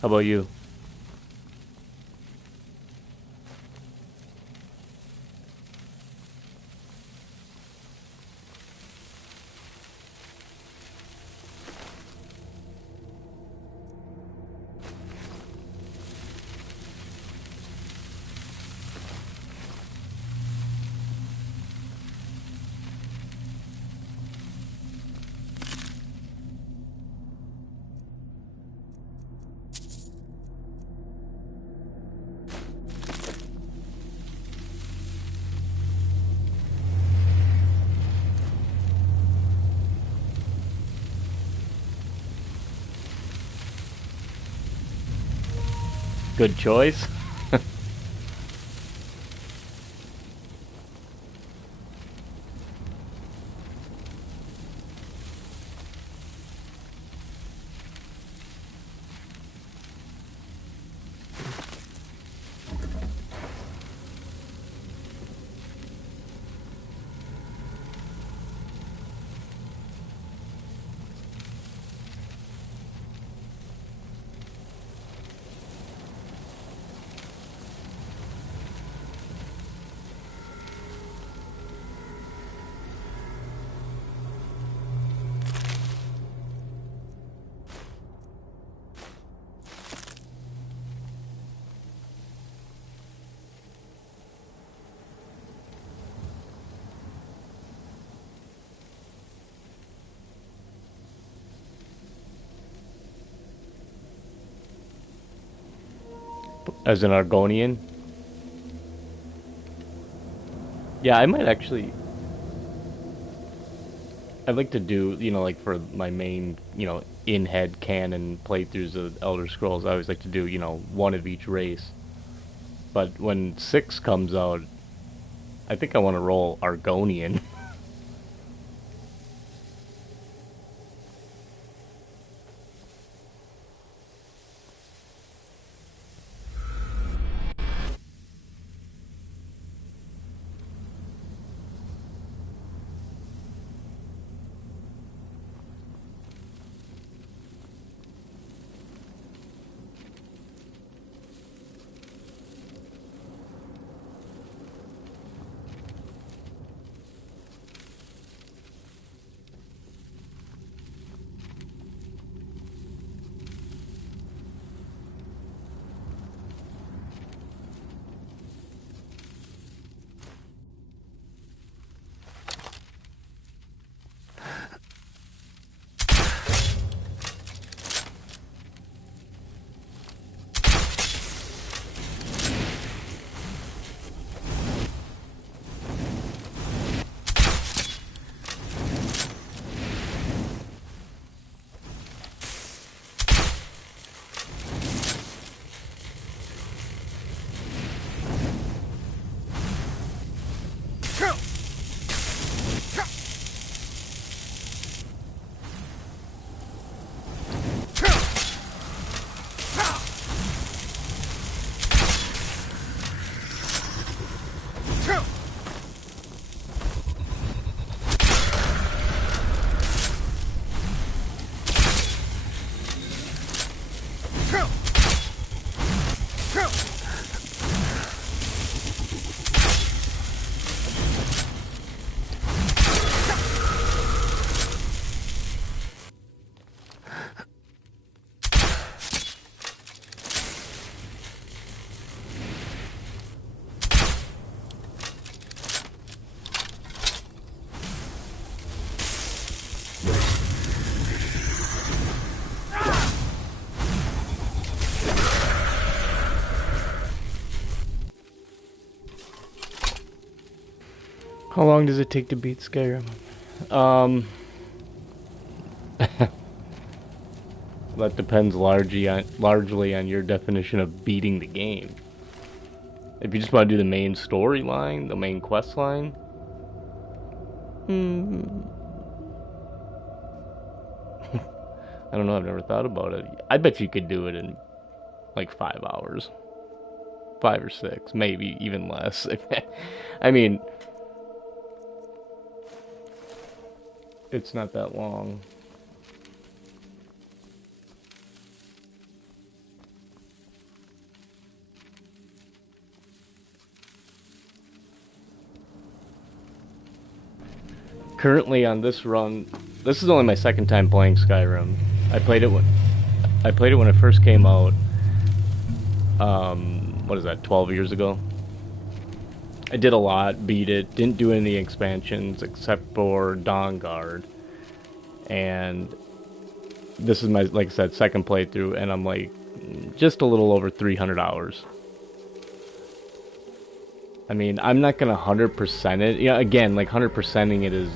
How about you? Good choice. As an Argonian? Yeah, I might actually... I'd like to do, you know, like for my main, you know, in-head canon playthroughs of Elder Scrolls, I always like to do, you know, one of each race. But when 6 comes out, I think I want to roll Argonian. How long does it take to beat Skyrim? That depends largely on your definition of beating the game. If you just want to do the main storyline, the main quest line, I don't know, I've never thought about it. I bet you could do it in like 5 hours. 5 or 6, maybe even less. I mean, It's not that long. Currently on this run, this is only my second time playing Skyrim. I played it when it first came out. What is that, 12 years ago? I did a lot, beat it, didn't do any expansions except for Dawnguard. And this is my, like I said, second playthrough, and I'm like just a little over 300 hours. I mean, I'm not gonna 100% it. Yeah, again, like 100%ing it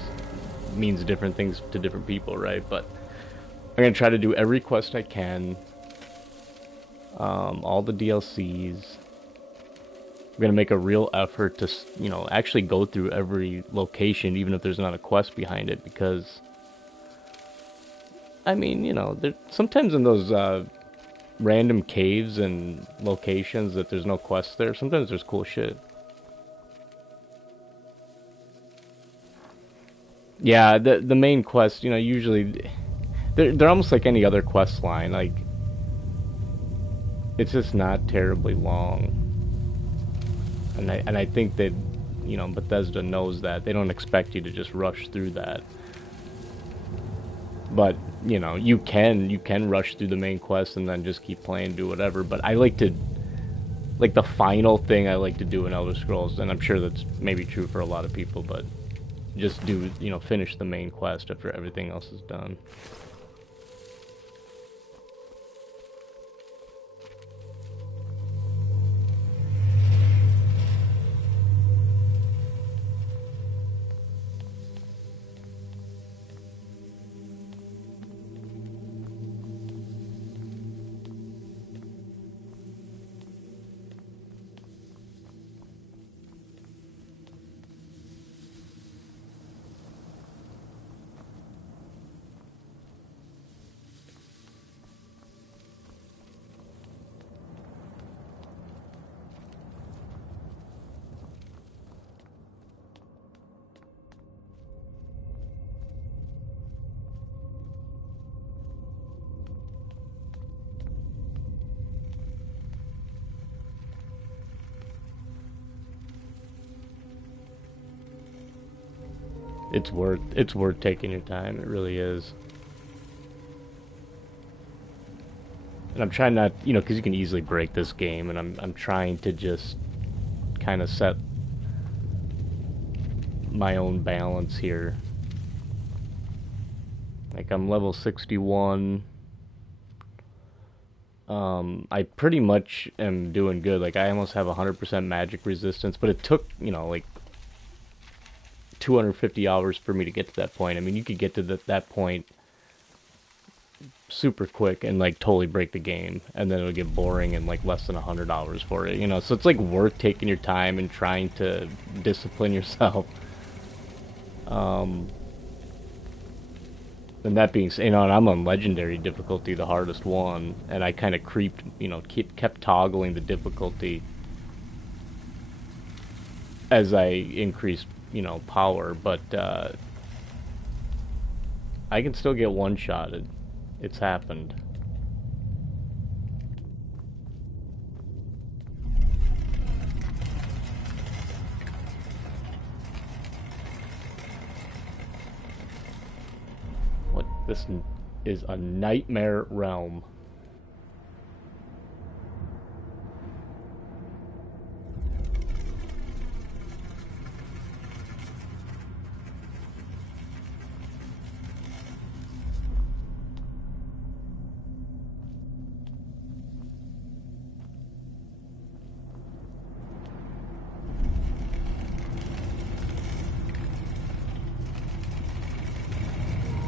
means different things to different people, right? But I'm gonna try to do every quest I can, all the DLCs. I'm gonna make a real effort to, you know, actually go through every location, even if there's not a quest behind it, because I mean, you know, sometimes in those random caves and locations that there's no quests there, sometimes there's cool shit. Yeah, the main quest, you know, usually they're almost like any other quest line. Like, it's just not terribly long, and I think that, you know, Bethesda knows that. They don't expect you to just rush through that. But, you know, you can rush through the main quest and then just keep playing, do whatever. But I like to, like, the final thing I like to do in Elder Scrolls, and I'm sure that's maybe true for a lot of people, but just do, you know, finish the main quest after everything else is done. It's worth taking your time. It really is. And I'm trying not, you know, because you can easily break this game, and I'm trying to just kind of set my own balance here. Like, I'm level 61. I pretty much am doing good. Like, I almost have 100% magic resistance, but it took, you know, like 250 hours for me to get to that point. I mean, you could get to that point super quick and like totally break the game, and then it'll get boring in like less than 100 hours for it, you know. So it's like worth taking your time and trying to discipline yourself. And that being said, you know, and I'm on legendary difficulty, the hardest one, and I kind of creeped, you know, kept toggling the difficulty as I increased, you know, power, but I can still get one-shotted. It's happened. What? This is a nightmare realm.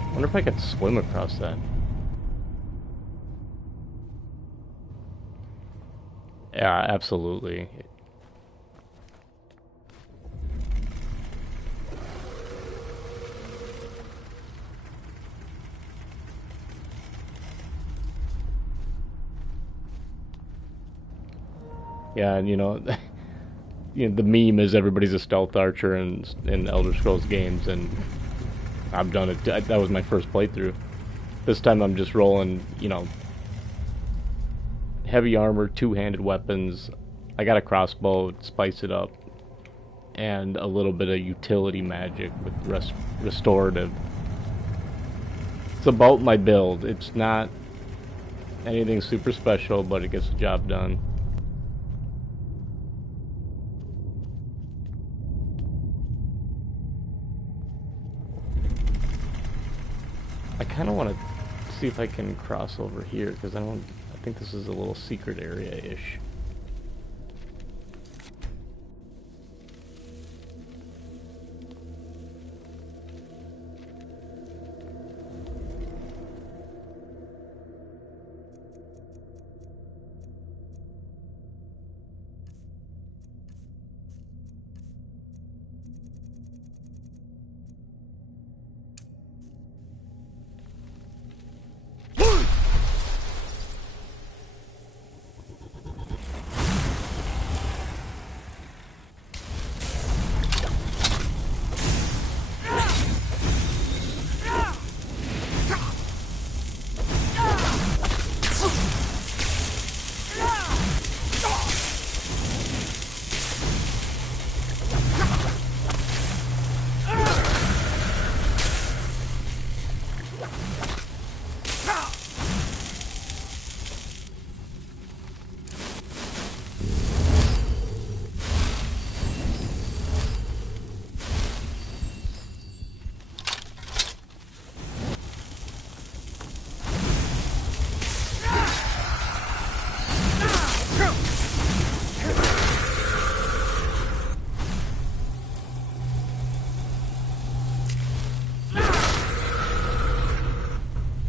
I wonder if I could swim across that. Yeah, absolutely. Yeah, and you know, the meme is everybody's a stealth archer in Elder Scrolls games, and I've done it. That was my first playthrough. This time I'm just rolling, you know, heavy armor, two-handed weapons. I got a crossbow, spice it up, and a little bit of utility magic with restorative. It's about my build. It's not anything super special, but it gets the job done. I kind of want to see if I can cross over here, because I think this is a little secret area-ish.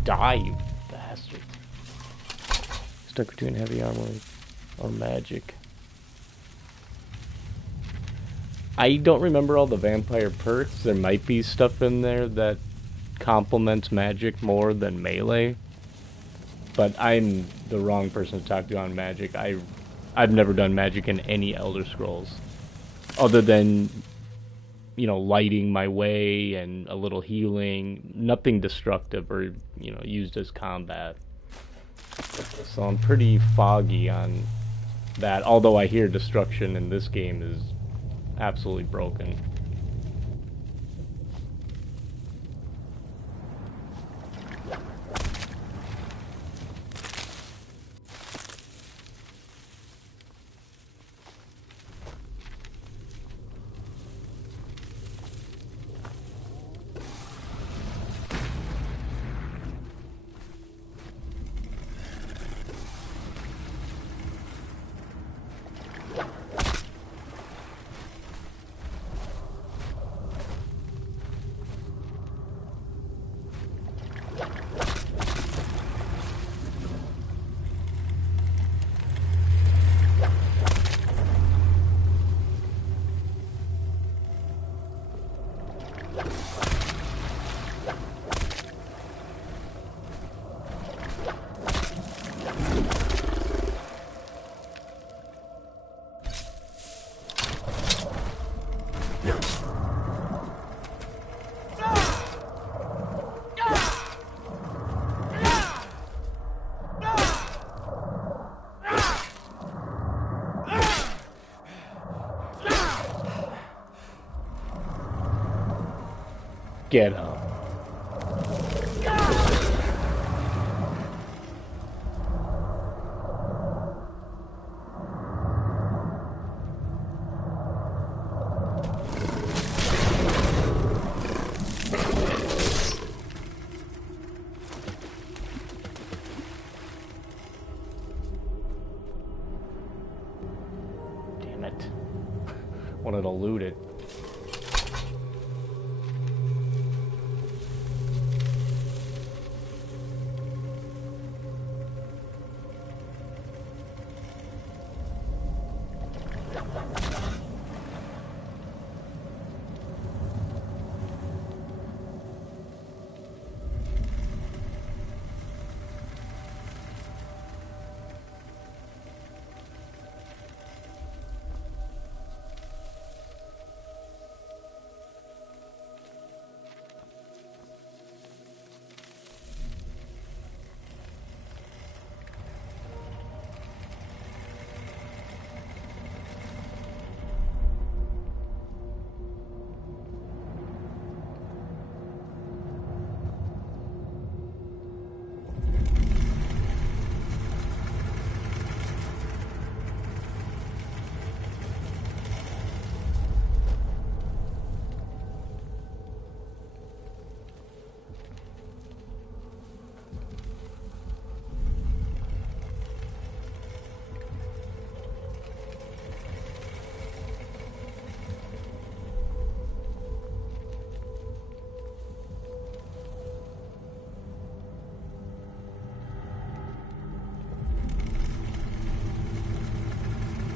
Die, you bastard. Stuck between heavy armor or magic. I don't remember all the vampire perks. There might be stuff in there that complements magic more than melee. But I'm the wrong person to talk to on magic. I've never done magic in any Elder Scrolls. Other than, you know, lighting my way and a little healing, nothing destructive or, you know, used as combat. So I'm pretty foggy on that, although I hear destruction in this game is absolutely broken. Get up. Damn it. Wanted to loot it.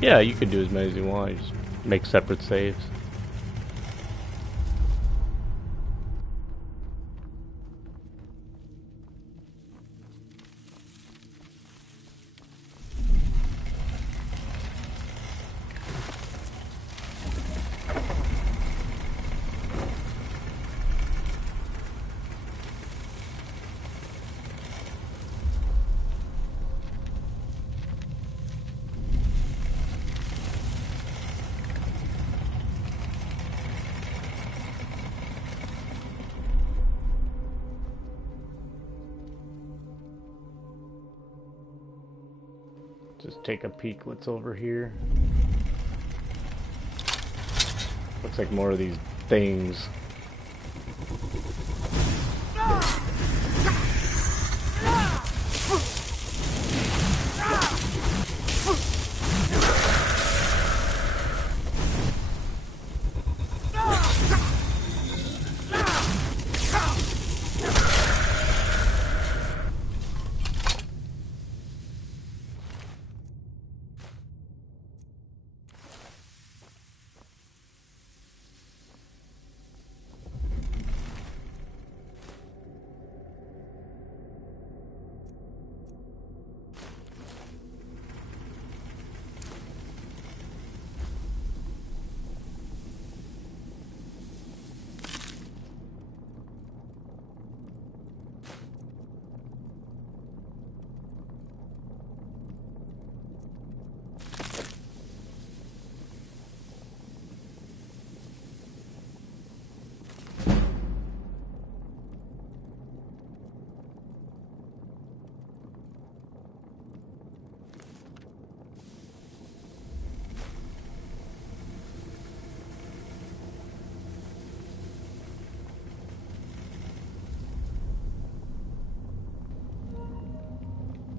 Yeah, you could do as many as you want. You just make separate saves. Just take a peek what's over here. Looks like more of these things.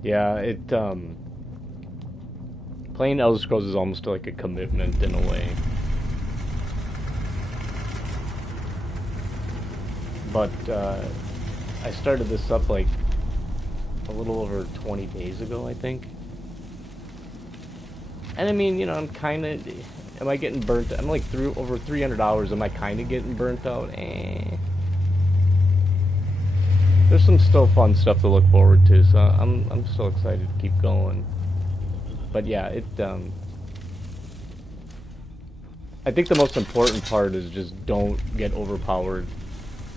Yeah, playing Elder Scrolls is almost like a commitment in a way. But, I started this up like a little over 20 days ago, I think. And I mean, you know, I'm kinda, am I getting burnt? I'm like over 300 hours, am I kinda getting burnt out? There's some still fun stuff to look forward to, so I'm still excited to keep going. But yeah, I think the most important part is just don't get overpowered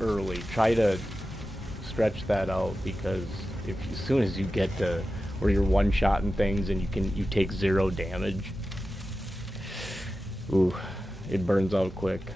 early. Try to stretch that out, because as soon as you get to where you're one-shotting things and you take 0 damage, ooh, it burns out quick.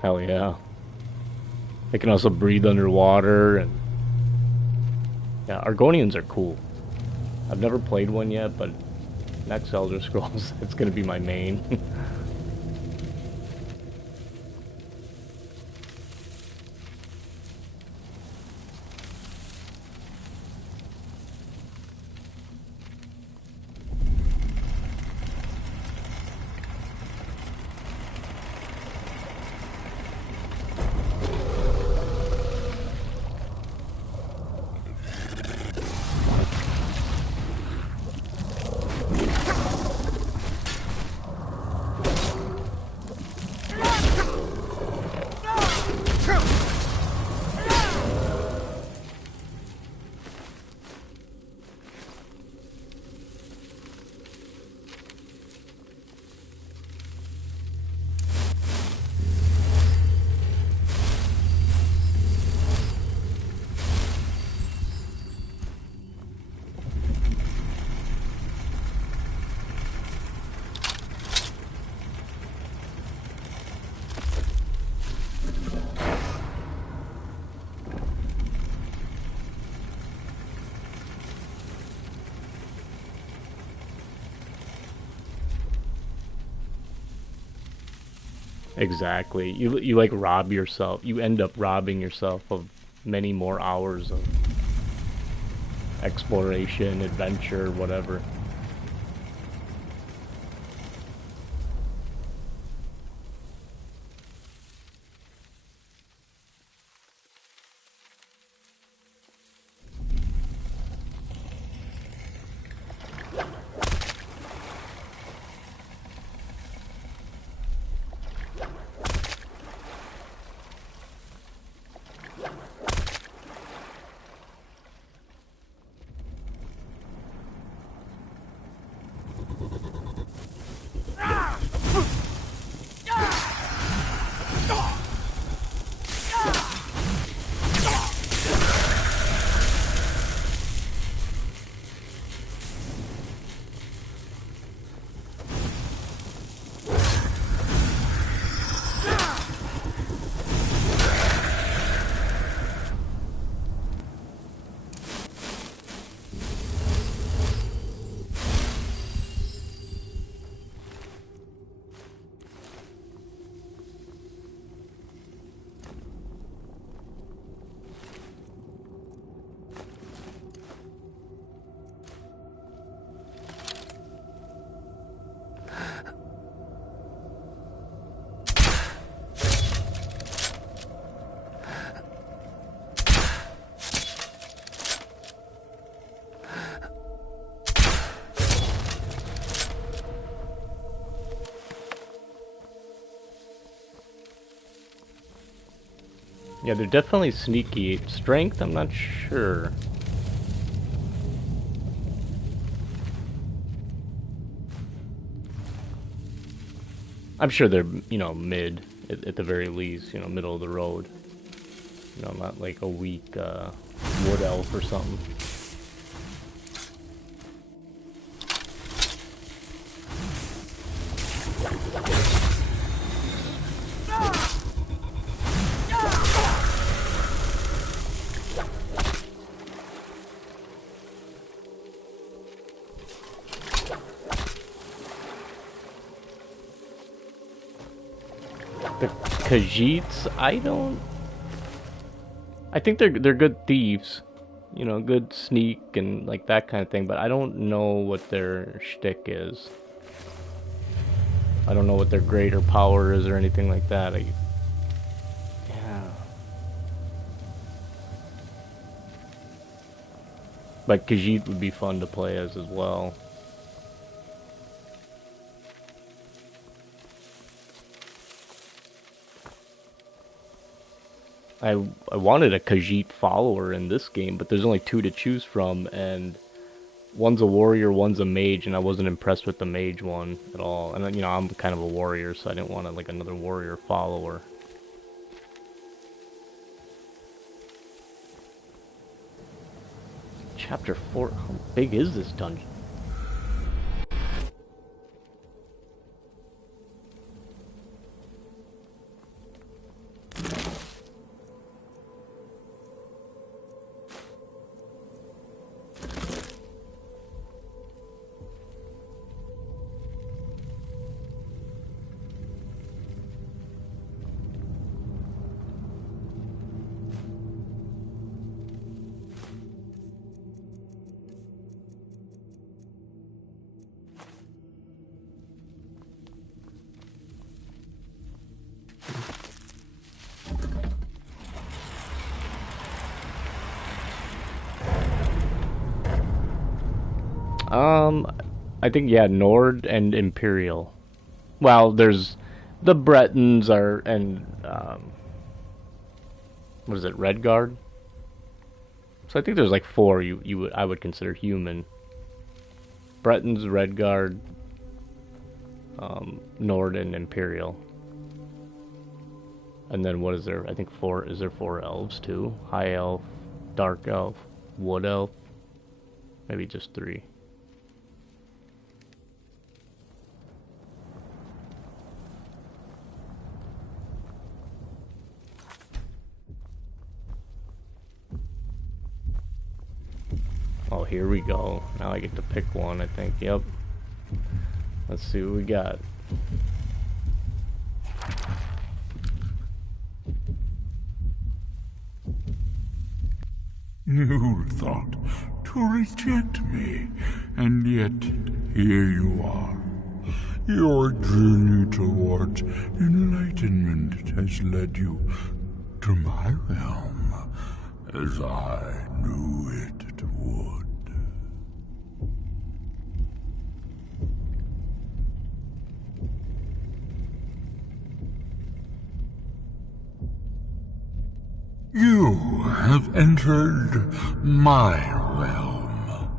Hell yeah. They can also breathe underwater, and yeah, Argonians are cool. I've never played one yet, but next Elder Scrolls, it's gonna be my main. Exactly. You like rob yourself. You end up robbing yourself of many more hours of exploration, adventure, whatever. Yeah, they're definitely sneaky. Strength, I'm not sure. I'm sure they're, you know, mid at the very least, you know, middle of the road. You know, not like a weak wood elf or something. The Khajiits, I think they're good thieves, you know, good sneak and like that kind of thing, but I don't know what their shtick is. I don't know what their greater power is or anything like that. Yeah. But Khajiit would be fun to play as well. I wanted a Khajiit follower in this game, but there's only 2 to choose from, and one's a warrior, one's a mage, and I wasn't impressed with the mage one at all. And you know, I'm kind of a warrior, so I didn't want like another warrior follower. Chapter 4. How big is this dungeon? I think, yeah, Nord and Imperial. Well, there's the Bretons and what is it, Redguard? So I think there's like 4 I would consider human. Bretons, Redguard, Nord, and Imperial. And then what is there? I think 4. Is there 4 elves too? High elf, dark elf, wood elf. Maybe just 3. Oh, here we go. Now I get to pick one, I think. Yep. Let's see what we got. You thought to reject me, and yet here you are. Your journey towards enlightenment has led you to my realm, as I knew it would. You have entered my realm.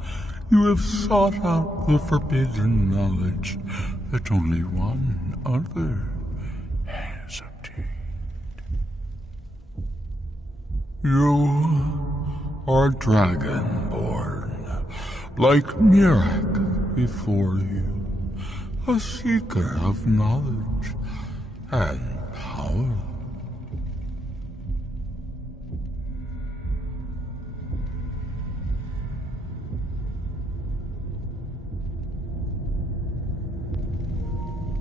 You have sought out the forbidden knowledge that only one other has obtained. You are dragonborn, like Mirak before you, a seeker of knowledge and power.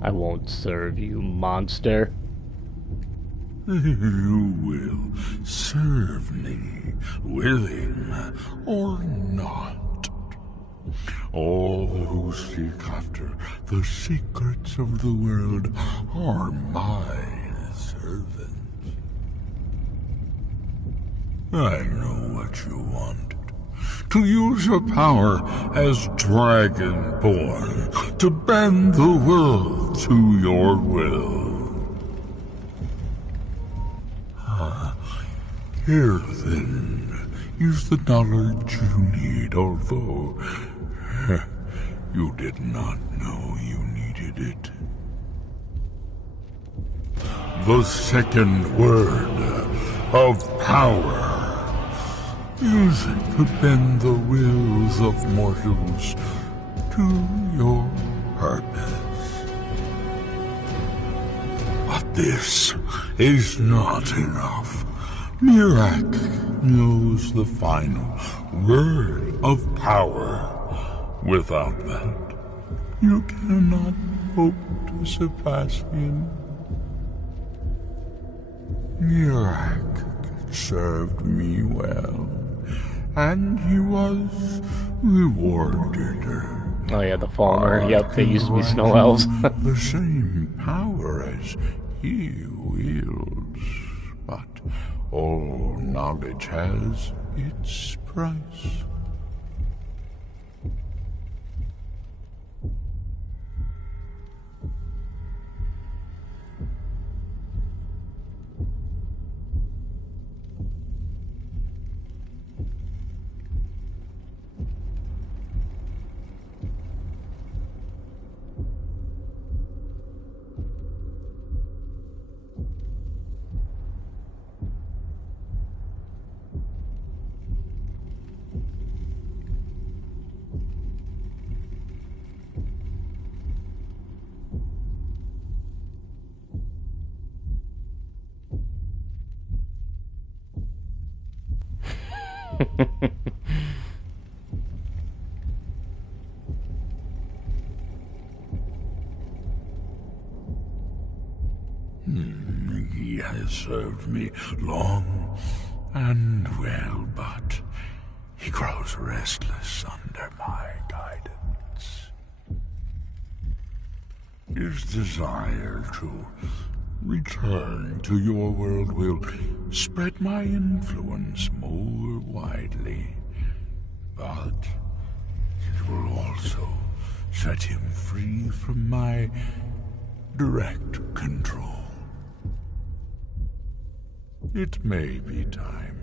I won't serve you, monster. You will serve me, willing or not. All who seek after the secrets of the world are my servants. I know what you want. To use your power as Dragonborn, to bend the world to your will. Here then is the knowledge you need, although you did not know you needed it. The second word of power. Use it to bend the wills of mortals to your purpose. But this is not enough. Mirak knows the final word of power. Without that, you cannot hope to surpass him. Mirak served me well, and he was rewarded. Oh yeah, the Falmer. Yep, they used to be snow elves. The same power as he wields, but all knowledge has its price. He has served me long and well, but he grows restless under my guidance. His desire to return to your world will spread my influence more widely, but it will also set him free from my direct control. It may be time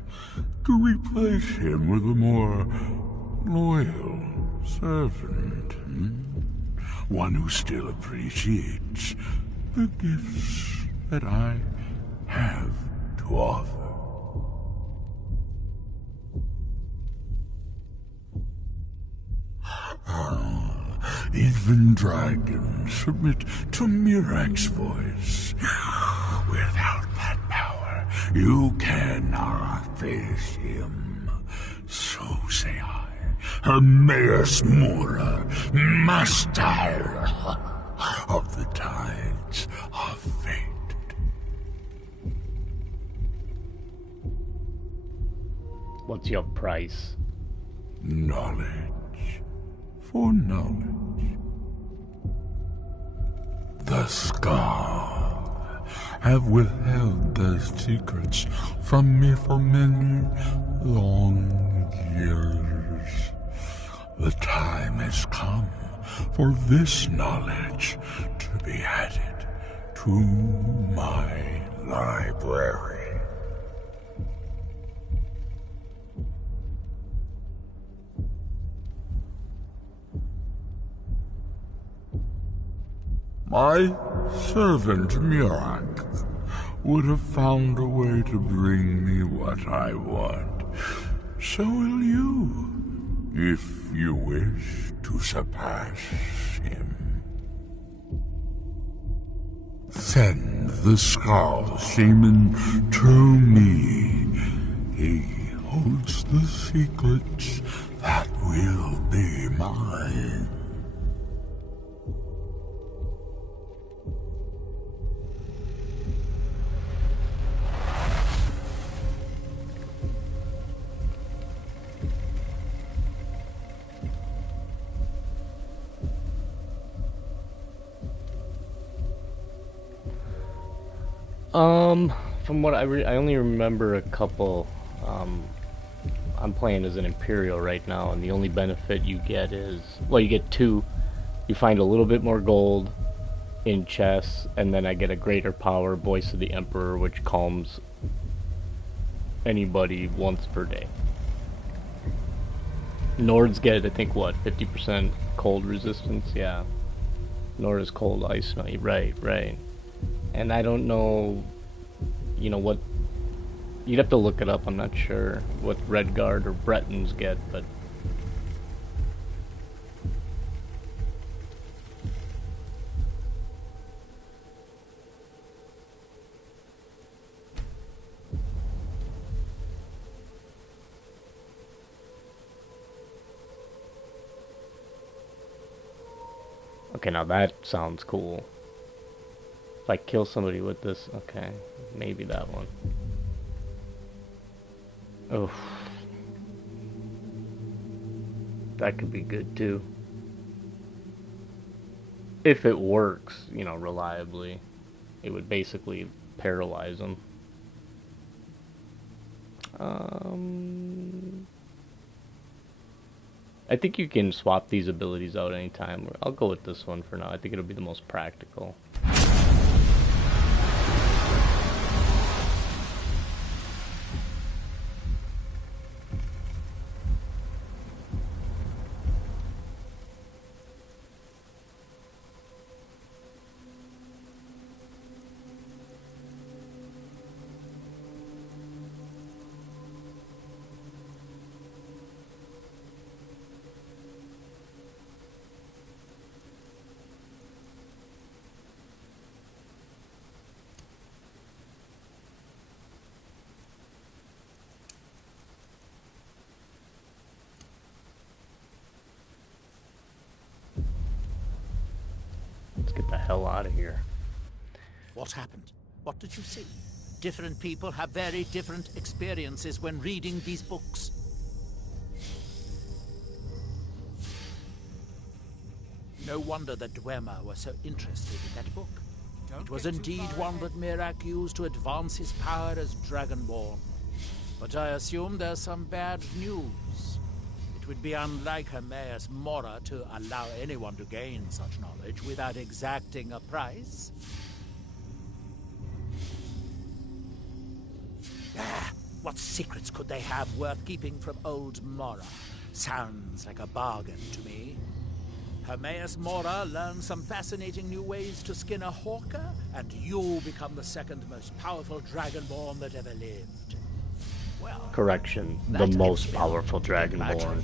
to replace him with a more loyal servant. One who still appreciates the gifts that I have to offer. Even dragons submit to Mirak's voice. Without that power, you cannot face him. So say I, Hermaeus Mora, master of the tides of fate. What's your price? Knowledge. For knowledge. The Scar have withheld their secrets from me for many long years. The time has come for this knowledge to be added to my library. My servant Murak would have found a way to bring me what I want. So will you, if you wish to surpass him. Send the Skull Shaman to me. He holds the secrets that will be mine. From what I only remember a couple. I'm playing as an imperial right now, and the only benefit you get is, well, you get 2. You find a little bit more gold in chests, and then I get a greater power, Voice of the Emperor, which calms anybody once per day. Nords get, I think, what, 50% cold resistance? Yeah. Nord is cold, ice, no, right. And I don't know, you know, what, you'd have to look it up, I'm not sure what Redguard or Bretons get, but... Okay, now that sounds cool. If I kill somebody with this, okay, maybe that one. Oh, that could be good too. If it works, you know, reliably, it would basically paralyze them. I think you can swap these abilities out anytime. I'll go with this one for now. I think it'll be the most practical. Let's get the hell out of here. What happened? What did you see? Different people have very different experiences when reading these books. No wonder that Dwemer was so interested in that book. It was indeed one that Mirak used to advance his power as Dragonborn. But I assume there's some bad news. It would be unlike Hermaeus Mora to allow anyone to gain such knowledge without exacting a price. What secrets could they have worth keeping from old Mora? Sounds like a bargain to me. Hermaeus Mora learned some fascinating new ways to skin a hawker, and you become the second most powerful Dragonborn that ever lived. Well, correction, the most powerful Dragonborn.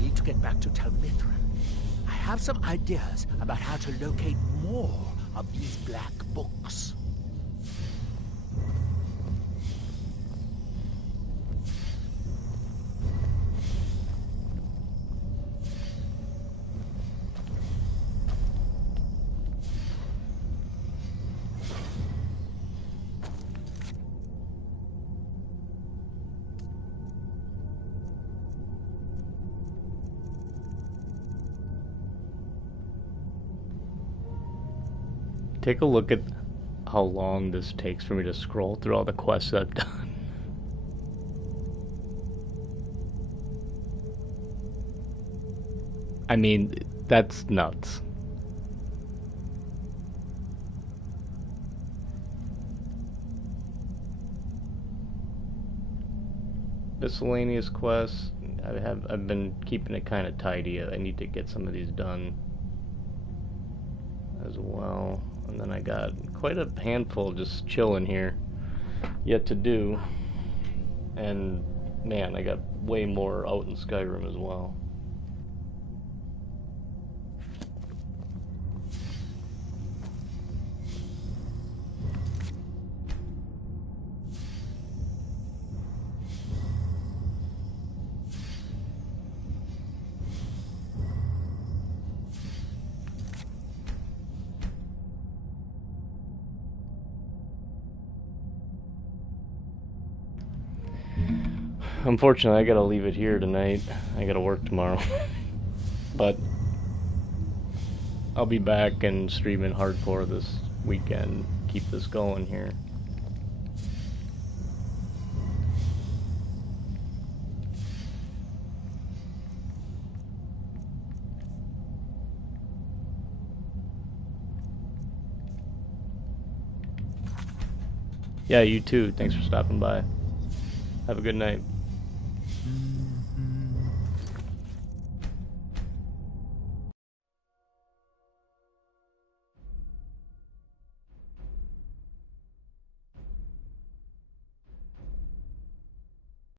Need to get back to Tel Mithrin. I have some ideas about how to locate more of these black books. Take a look at how long this takes for me to scroll through all the quests I've done. I mean, that's nuts. Miscellaneous quests. I've been keeping it kind of tidy. I need to get some of these done as well. And then I got quite a handful just chilling here yet to do. And man, I got way more out in Skyrim as well. Unfortunately, I gotta leave it here tonight. I gotta work tomorrow. But I'll be back and streaming hardcore this weekend. Keep this going here. Yeah, you too. Thanks for stopping by. Have a good night.